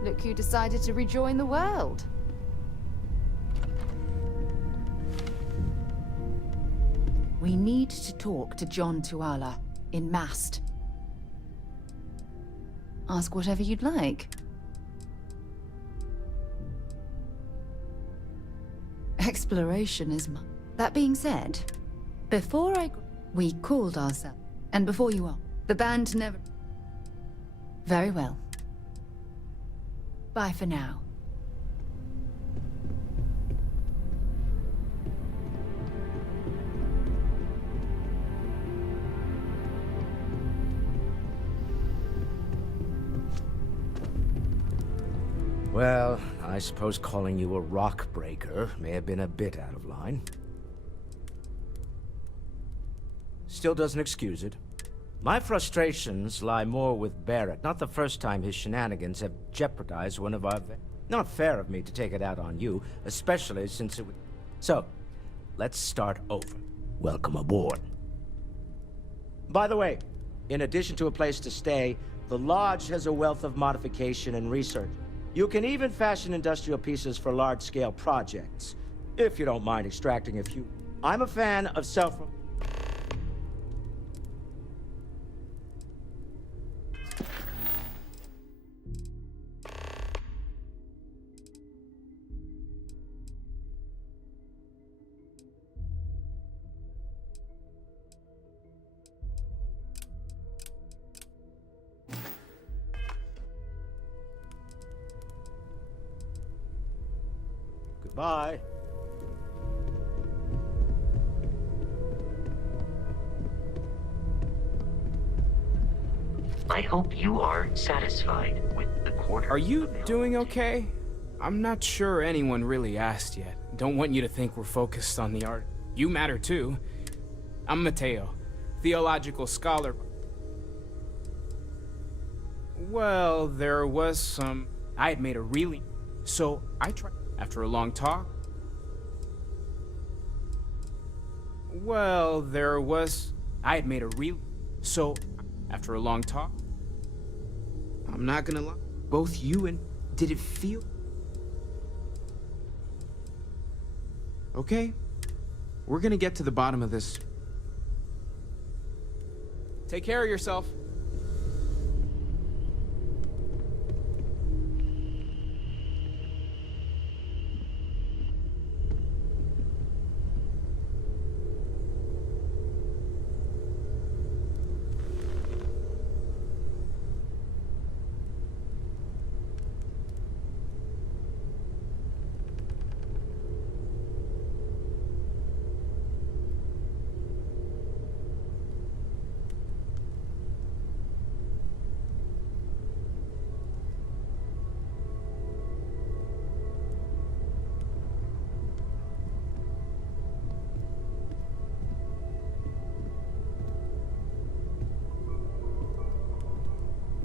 Look who decided to rejoin the world. We need to talk to John Tuala in Mast. Ask whatever you'd like. Exploration is That being said, we called ourselves. And before you are, the band never... Very well. Bye for now. Well, I suppose calling you a rock breaker may have been a bit out of line. Still doesn't excuse it. My frustrations lie more with Barrett. Not the first time his shenanigans have jeopardized one of our... Not fair of me to take it out on you, especially since it... So, let's start over. Welcome aboard. By the way, in addition to a place to stay, the Lodge has a wealth of modification and research. You can even fashion industrial pieces for large-scale projects, if you don't mind extracting a few. I'm a fan of self... Goodbye. I hope you are satisfied with the quarter. Are you doing okay? I'm not sure anyone really asked yet. Don't want you to think we're focused on the art. You matter too. I'm Mateo, theological scholar. Well, there was some... I had made a really... So I tried... After a long talk... Well, there was... I had made a real... So, after a long talk... I'm not gonna lie. Both you and... Did it feel... Okay. We're gonna get to the bottom of this. Take care of yourself.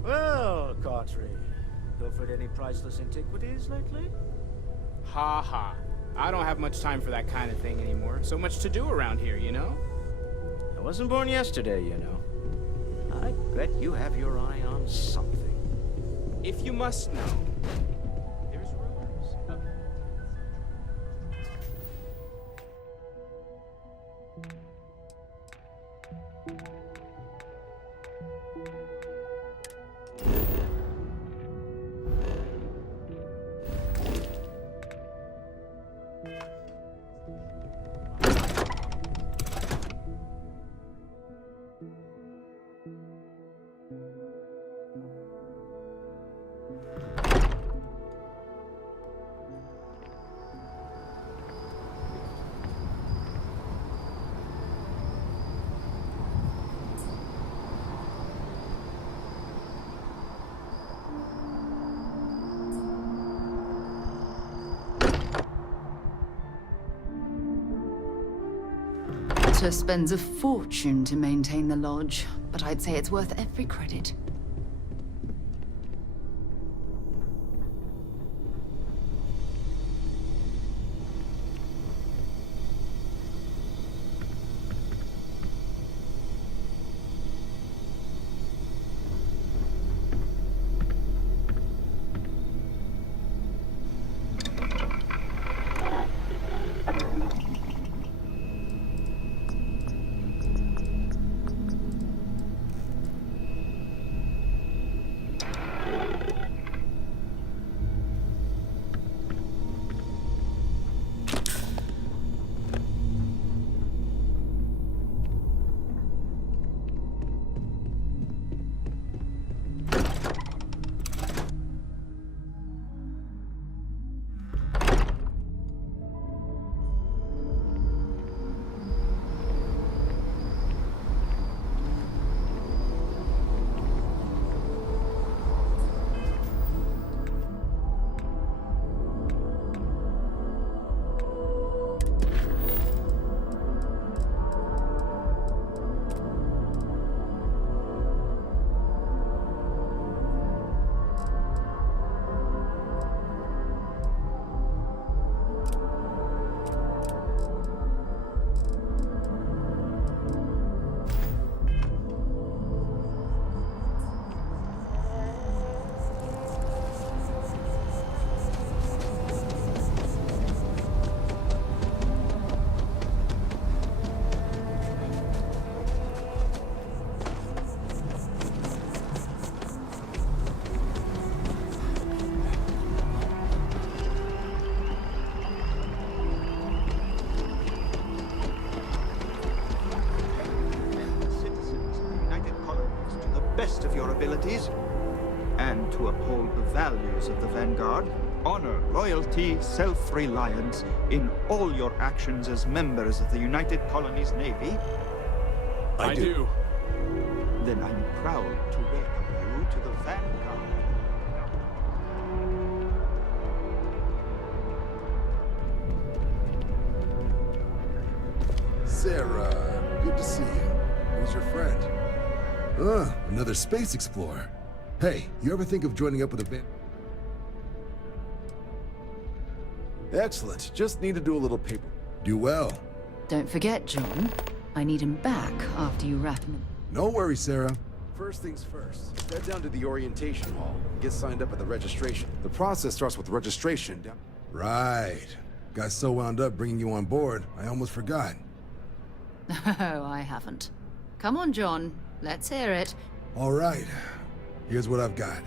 Well, Cartry, pilfered any priceless antiquities lately? Ha ha. I don't have much time for that kind of thing anymore. So much to do around here, you know? I wasn't born yesterday, you know. I bet you have your eye on something. If you must know, there's rumors of... Potter spends a fortune to maintain the lodge, but I'd say it's worth every credit. responsibilities, and to uphold the values of the Vanguard, honor, loyalty, self-reliance in all your actions as members of the United Colonies Navy? I do. Then I'm proud to welcome you to the Vanguard. Sarah, good to see you. Who's your friend? Another space explorer. Hey, you ever think of joining up with a band? Excellent. Just need to do a little paper. Do well. Don't forget, John. I need him back after you wrap him. No worries, Sarah. First things first. Head down to the orientation hall. Get signed up at the registration. The process starts with registration. Right. Got so wound up bringing you on board, I almost forgot. Oh, I haven't. Come on, John. Let's hear it. All right. Here's what I've got.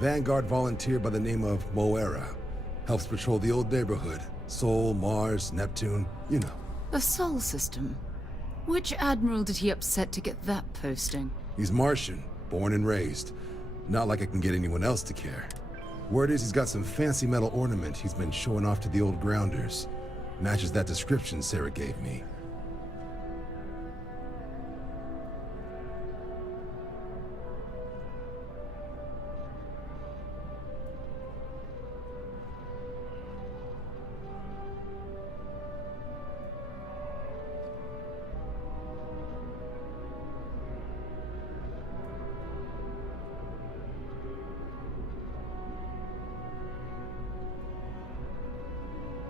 Vanguard volunteer by the name of Moera. Helps patrol the old neighborhood. Sol, Mars, Neptune, you know. The Sol system. Which admiral did he upset to get that posting? He's Martian, born and raised. Not like I can get anyone else to care. Word is he's got some fancy metal ornament he's been showing off to the old grounders. Matches that description Sarah gave me.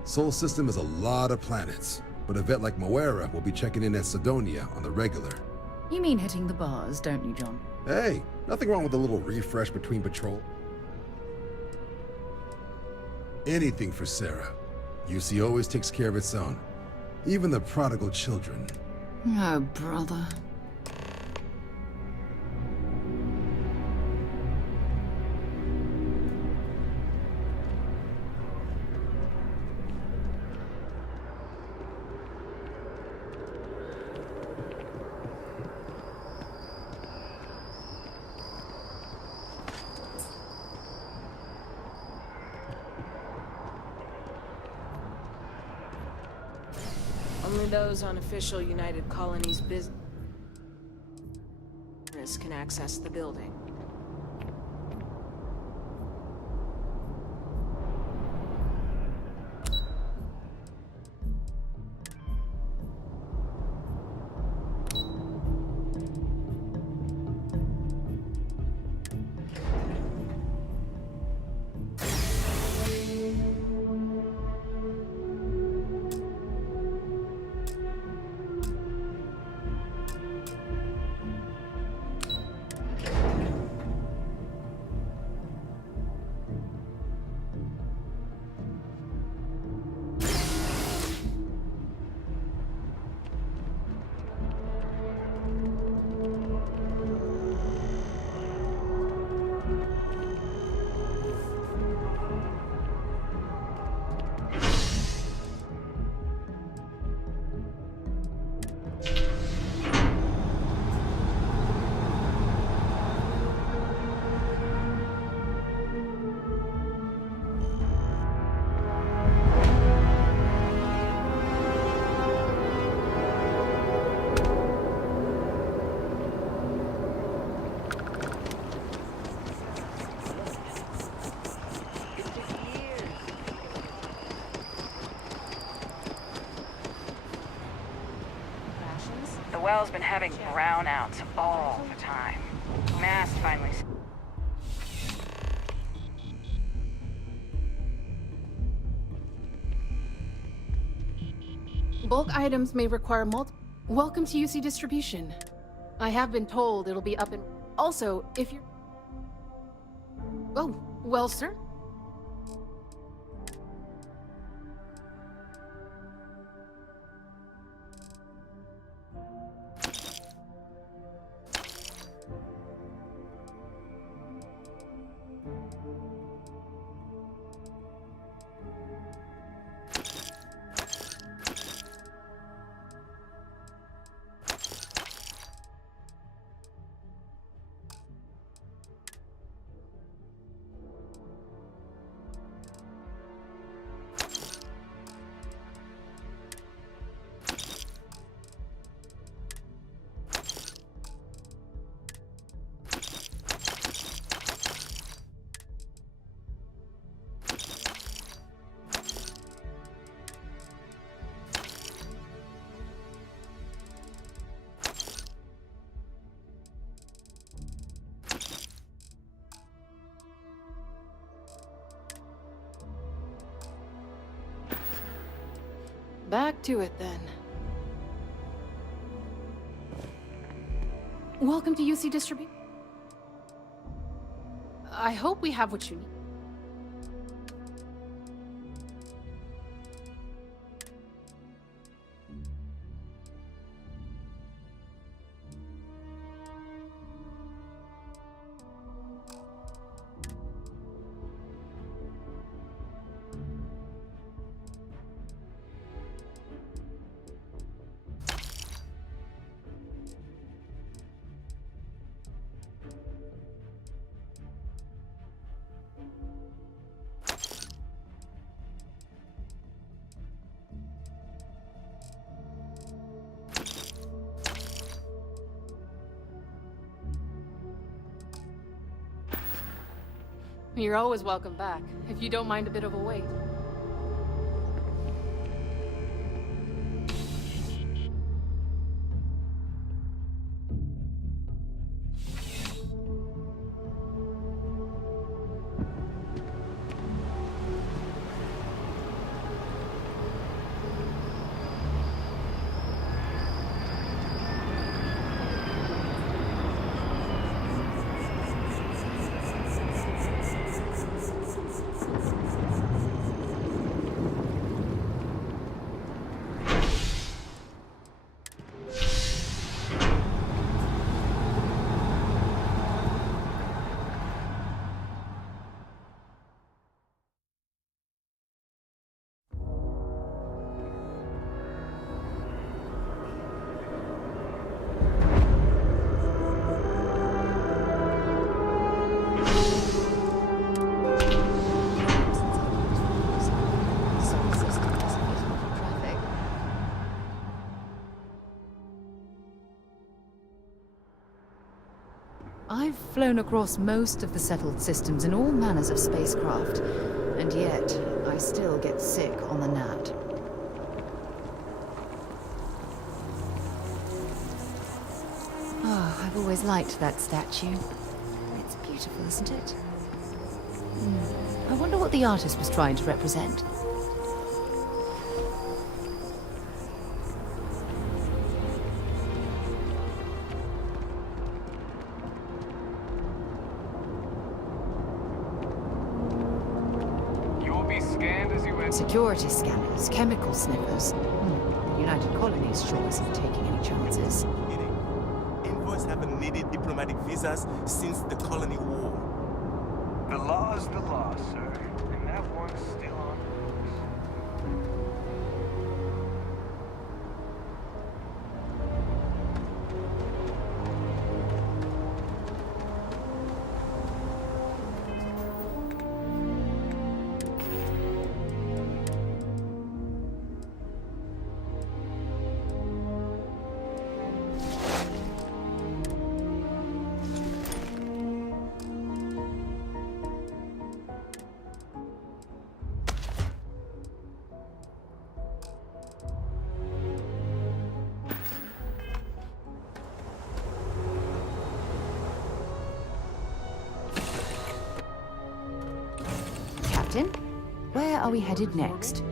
Sol system is a lot of planets, but a vet like Moera will be checking in at Sidonia on the regular. You mean hitting the bars, don't you, John? Hey, nothing wrong with a little refresh between patrol. Anything for Sarah. UC always takes care of its own. Even the prodigal children. Oh, brother. Only those on official United Colonies business can access the building. The well's been having brownouts all the time. Mast finally... Bulk items may require Welcome to UC Distribution. I have been told it'll be up and... Also, if you're... Oh, well, sir. Back to it then. Welcome to UC Distribution. I hope we have what you need. You're always welcome back, if you don't mind a bit of a wait. I've flown across most of the settled systems in all manners of spacecraft, and yet I still get sick on the gnat. Oh, I've always liked that statue. It's beautiful, isn't it? I wonder what the artist was trying to represent. Security scanners, chemical sniffers. The United Colonies sure isn't taking any chances. Envoys haven't needed diplomatic visas since the colony war. The law's the law, sir. And that one's still on Captain, where are we headed next?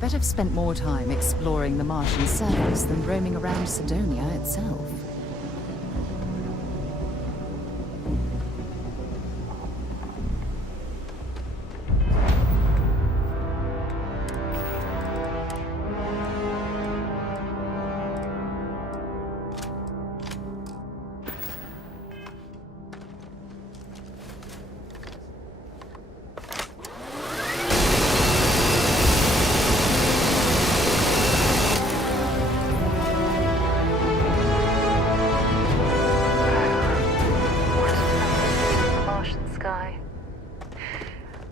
bet I've spent more time exploring the Martian surface than roaming around Sidonia itself.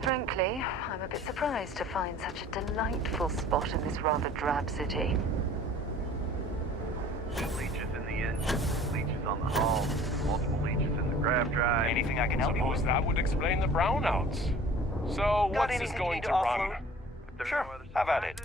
Frankly, I'm a bit surprised to find such a delightful spot in this rather drab city. Leeches in the engine, leeches on the hull, multiple leeches in the grav drive. Anything I can help you with? That would explain the brownouts. So, what's this going to run? Sure, have at it.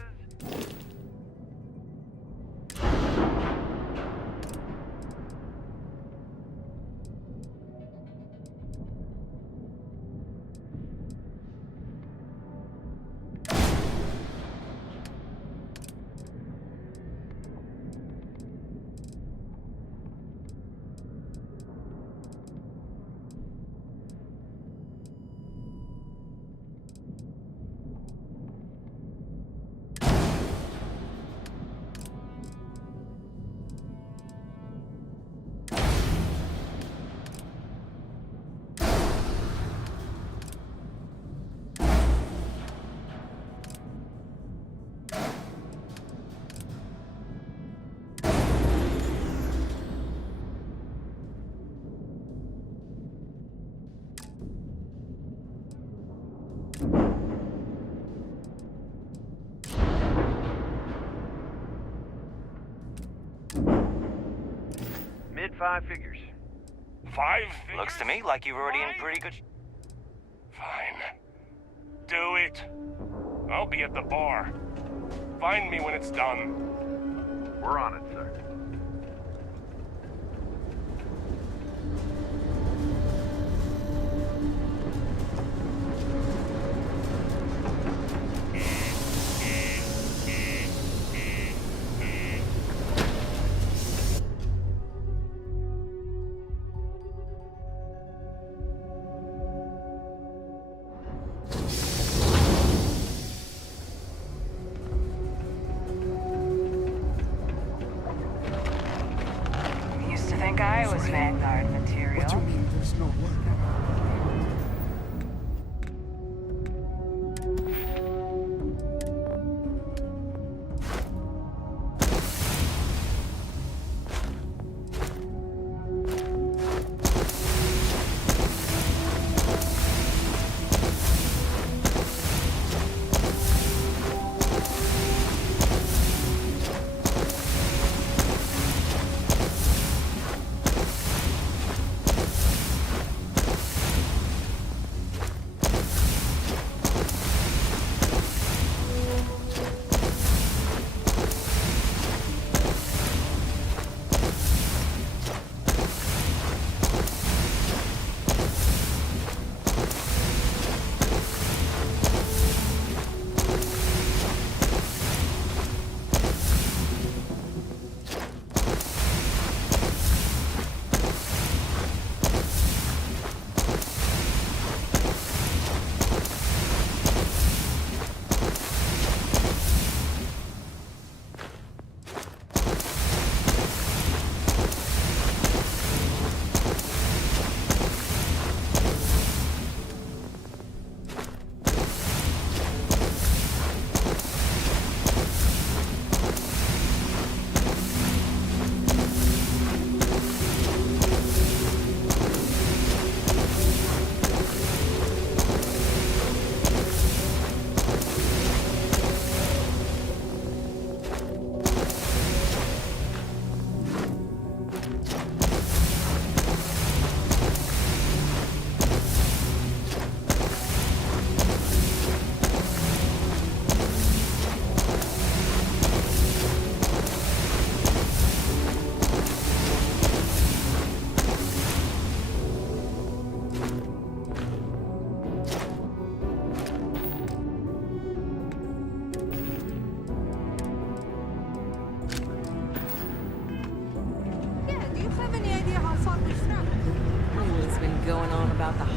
Mid-5 figures. 5 figures? Looks to me like you're already in pretty good... Fine. Do it. I'll be at the bar. Find me when it's done. We're on it, sir.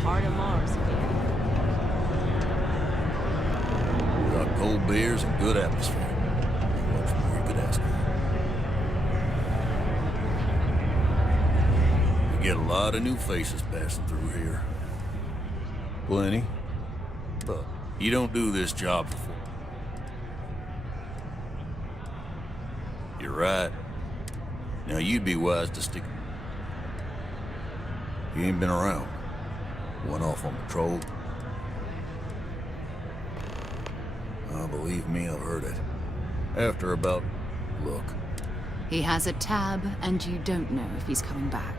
heart of Mars, man. We got cold beers and good atmosphere. Much more you could ask for. We get a lot of new faces passing through here. Plenty. But you don't do this job for... You're right. Now you'd be wise to stick... You ain't been around. Went off on patrol. Oh, believe me, I've heard it. After about... Look. He has a tab, and you don't know if he's coming back.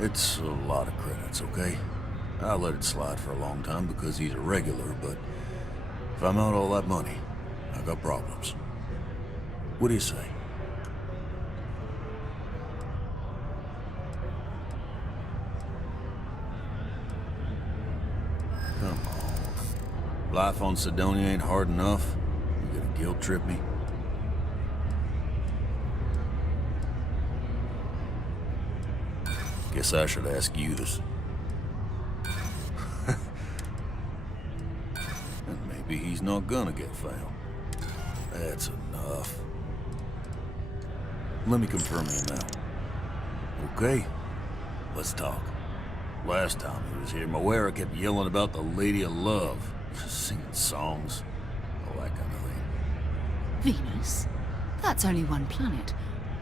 It's a lot of credits, okay? I let it slide for a long time because he's a regular, but... If I'm out all that money, I got problems. What do you say? Come on. Life on Sidonia ain't hard enough. You gonna guilt trip me? Guess I should ask you this. And maybe he's not gonna get found. That's enough. Let me confirm you now. Okay? Let's talk. Last time he was here, Moira kept yelling about the Lady of Love. Singing songs. All that kind of thing. Venus? That's only one planet.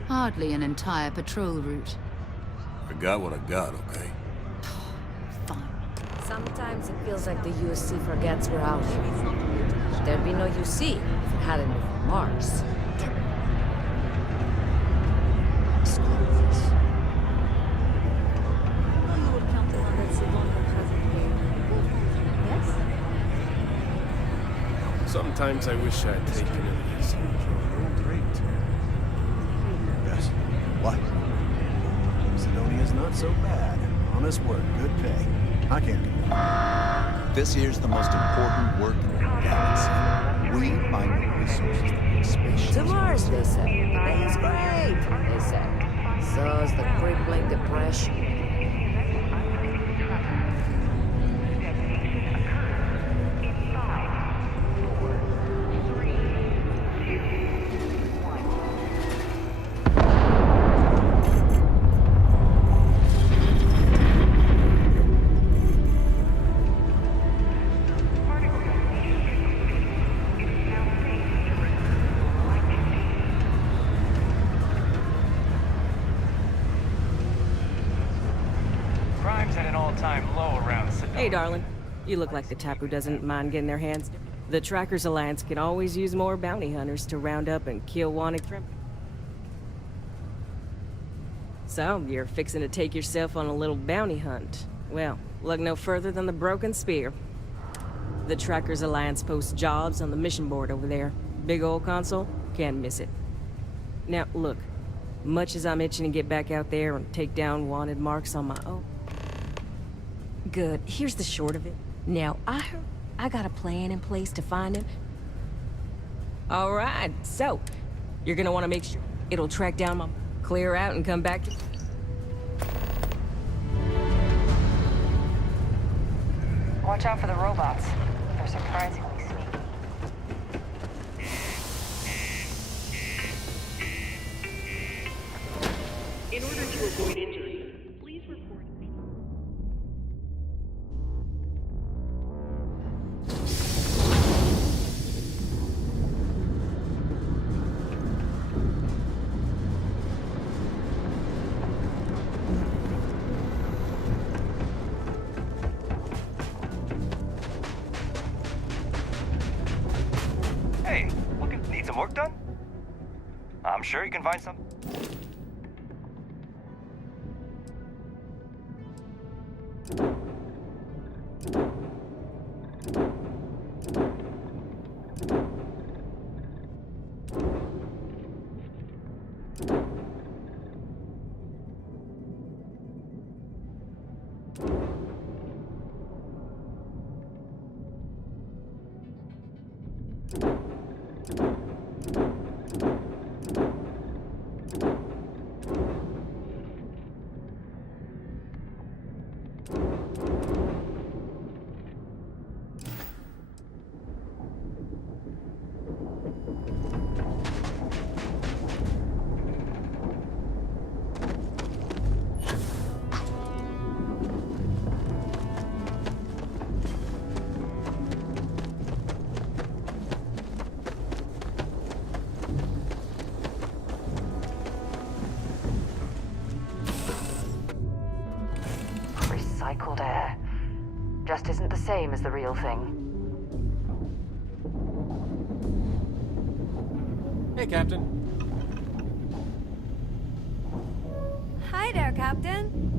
Hardly an entire patrol route. I got what I got, okay? Sometimes it feels like the USC forgets we're out here. There'd be no UC if it hadn't been for Mars. Sometimes I wish I'd taken it easy. Great. Yes. What? Sidonia's not so bad. Honest work, good pay. I can't complain. This here's the most important work in the galaxy. We find the resources that make spaceships. To Mars, they say. Pay's great, they say. So's the crippling depression. Hey, darling. You look like the type who doesn't mind getting their hands dirty. The Trackers Alliance can always use more bounty hunters to round up and kill wanted criminals. So, you're fixing to take yourself on a little bounty hunt. Well, look no further than the Broken Spear. The Trackers Alliance posts jobs on the mission board over there. Big old console, can't miss it. Now, look. Much as I'm itching to get back out there and take down wanted marks on my own. Good. Here's the short of it. Now, I heard I got a plan in place to find him. All right, so you're gonna want to make sure it'll track down my... Clear out and come back to... Watch out for the robots. They're surprisingly sneaky. In order to avoid injury, please report. Hey, need some work done? I'm sure you can find some. real thing. Hey, Captain. Hi there, Captain.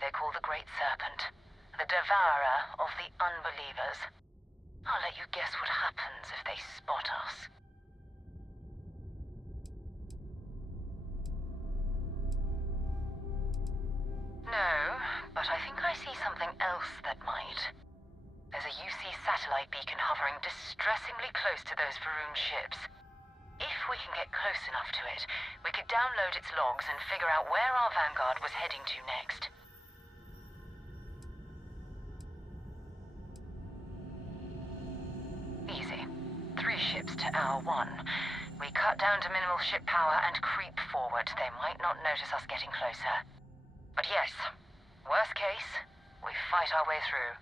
They call the Great Serpent, the devourer of the unbelievers. I'll let you guess what happens if they spot us. No, but I think I see something else that might. There's a UC satellite beacon hovering distressingly close to those Varun ships. If we can get close enough to it, we could download its logs and figure out where our vanguard was heading to next. Easy. 3 ships to hour 1. We cut down to minimal ship power and creep forward. They might not notice us getting closer. But yes, worst case, we fight our way through.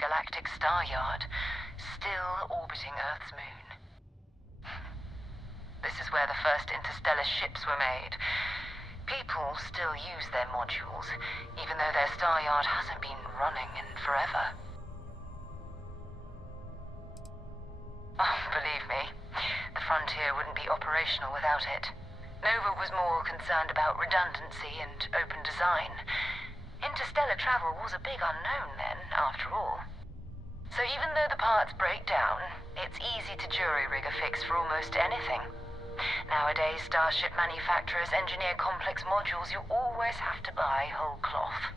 galactic star yard, still orbiting Earth's moon. This is where the first interstellar ships were made. People still use their modules, even though their star yard hasn't been running in forever. Oh, believe me, the frontier wouldn't be operational without it. Nova was more concerned about redundancy and open design. Interstellar travel was a big unknown then, after all. So even though the parts break down, it's easy to jury-rig a fix for almost anything. Nowadays, starship manufacturers engineer complex modules you always have to buy whole cloth.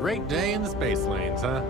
Great day in the space lanes, huh?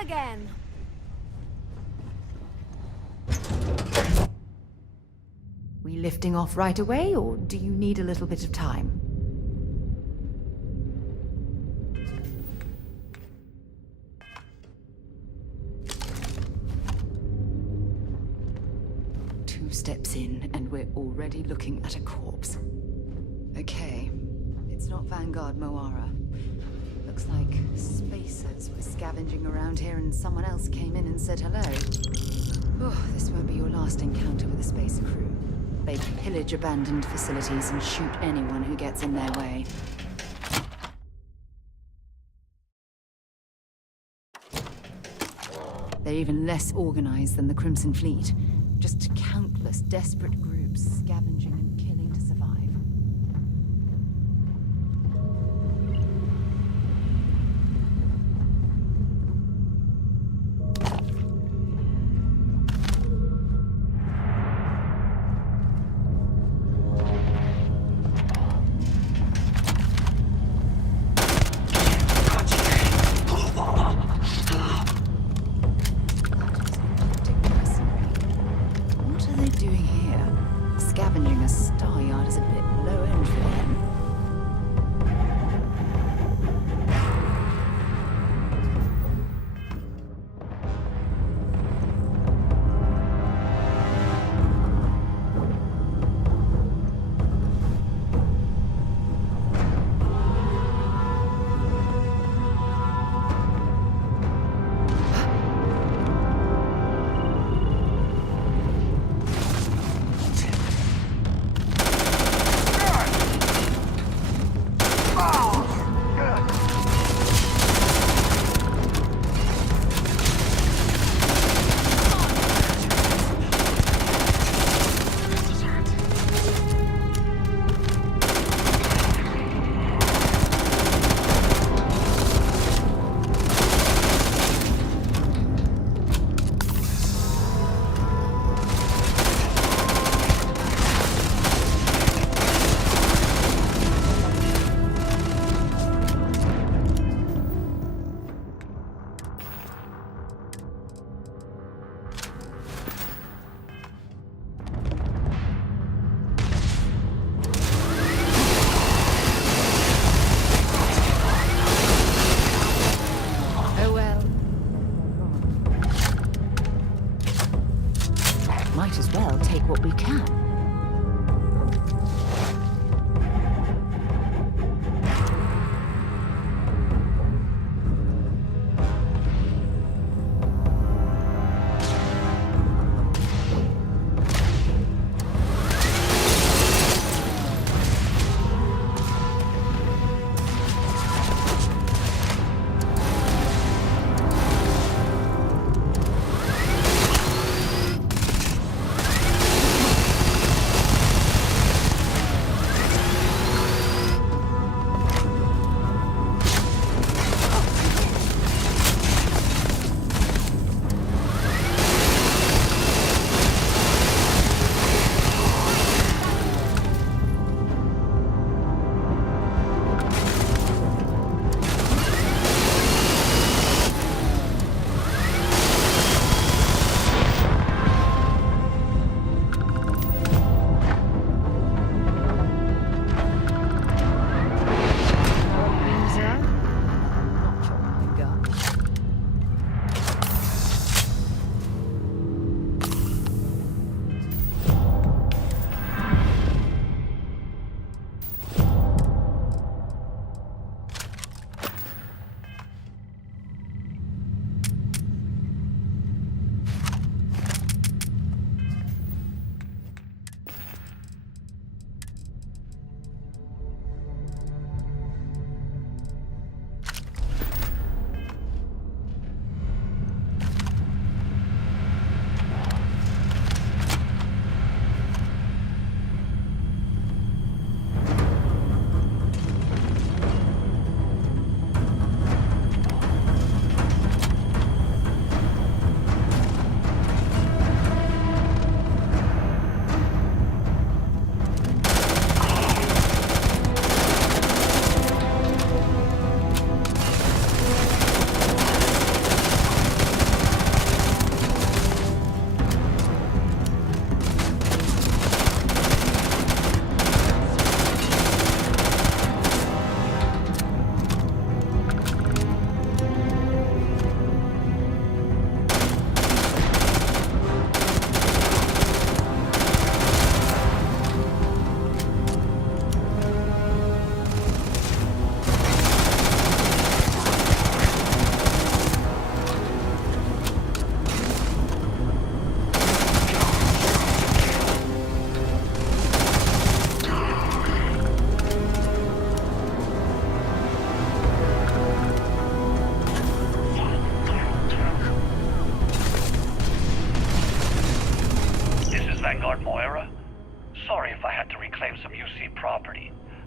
again. We lifting off right away, or do you need a little bit of time? Two steps in, and we're already looking at a corpse. Okay, it's not Vanguard Moara. Looks like spacers were scavenging around here and someone else came in and said hello. Oh, this won't be your last encounter with a spacer crew. They pillage abandoned facilities and shoot anyone who gets in their way. They're even less organized than the Crimson Fleet. Just countless desperate groups scavenging and killing to survive.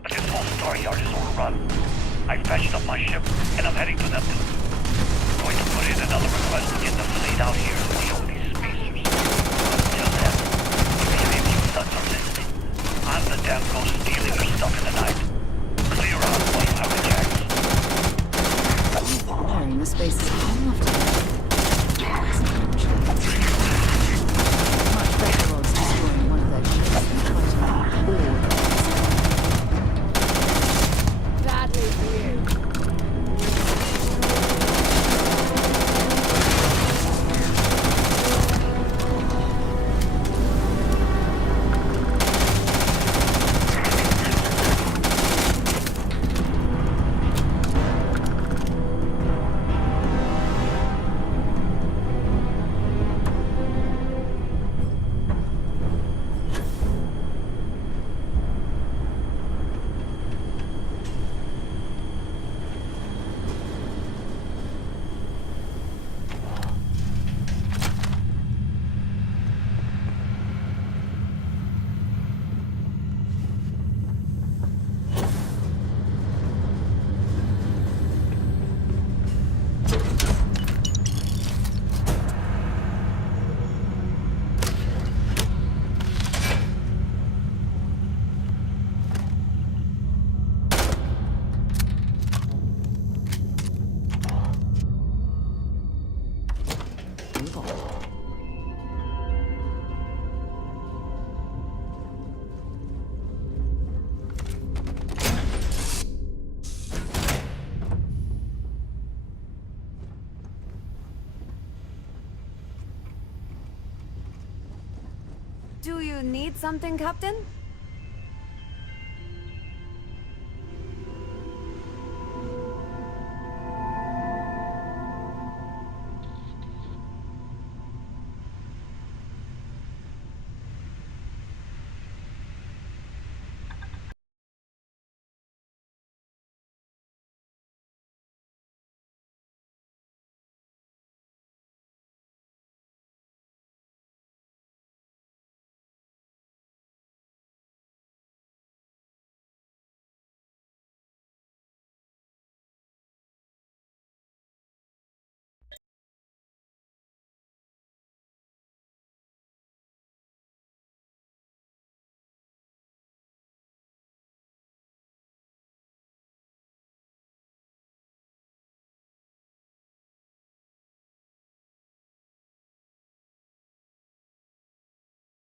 but this whole Star-Yard is overrun. I fetched up my ship, and I'm heading to them. Going to put in another request to get the fleet out here to the only species. Until then, maybe if you thugs are listening, I'm the damn ghost stealing your stuff in the night. Clear out while you have the chance. Clearing the space is half. Much better odds destroying one of their ships than fighting all. Badly for you. Do you need something, Captain?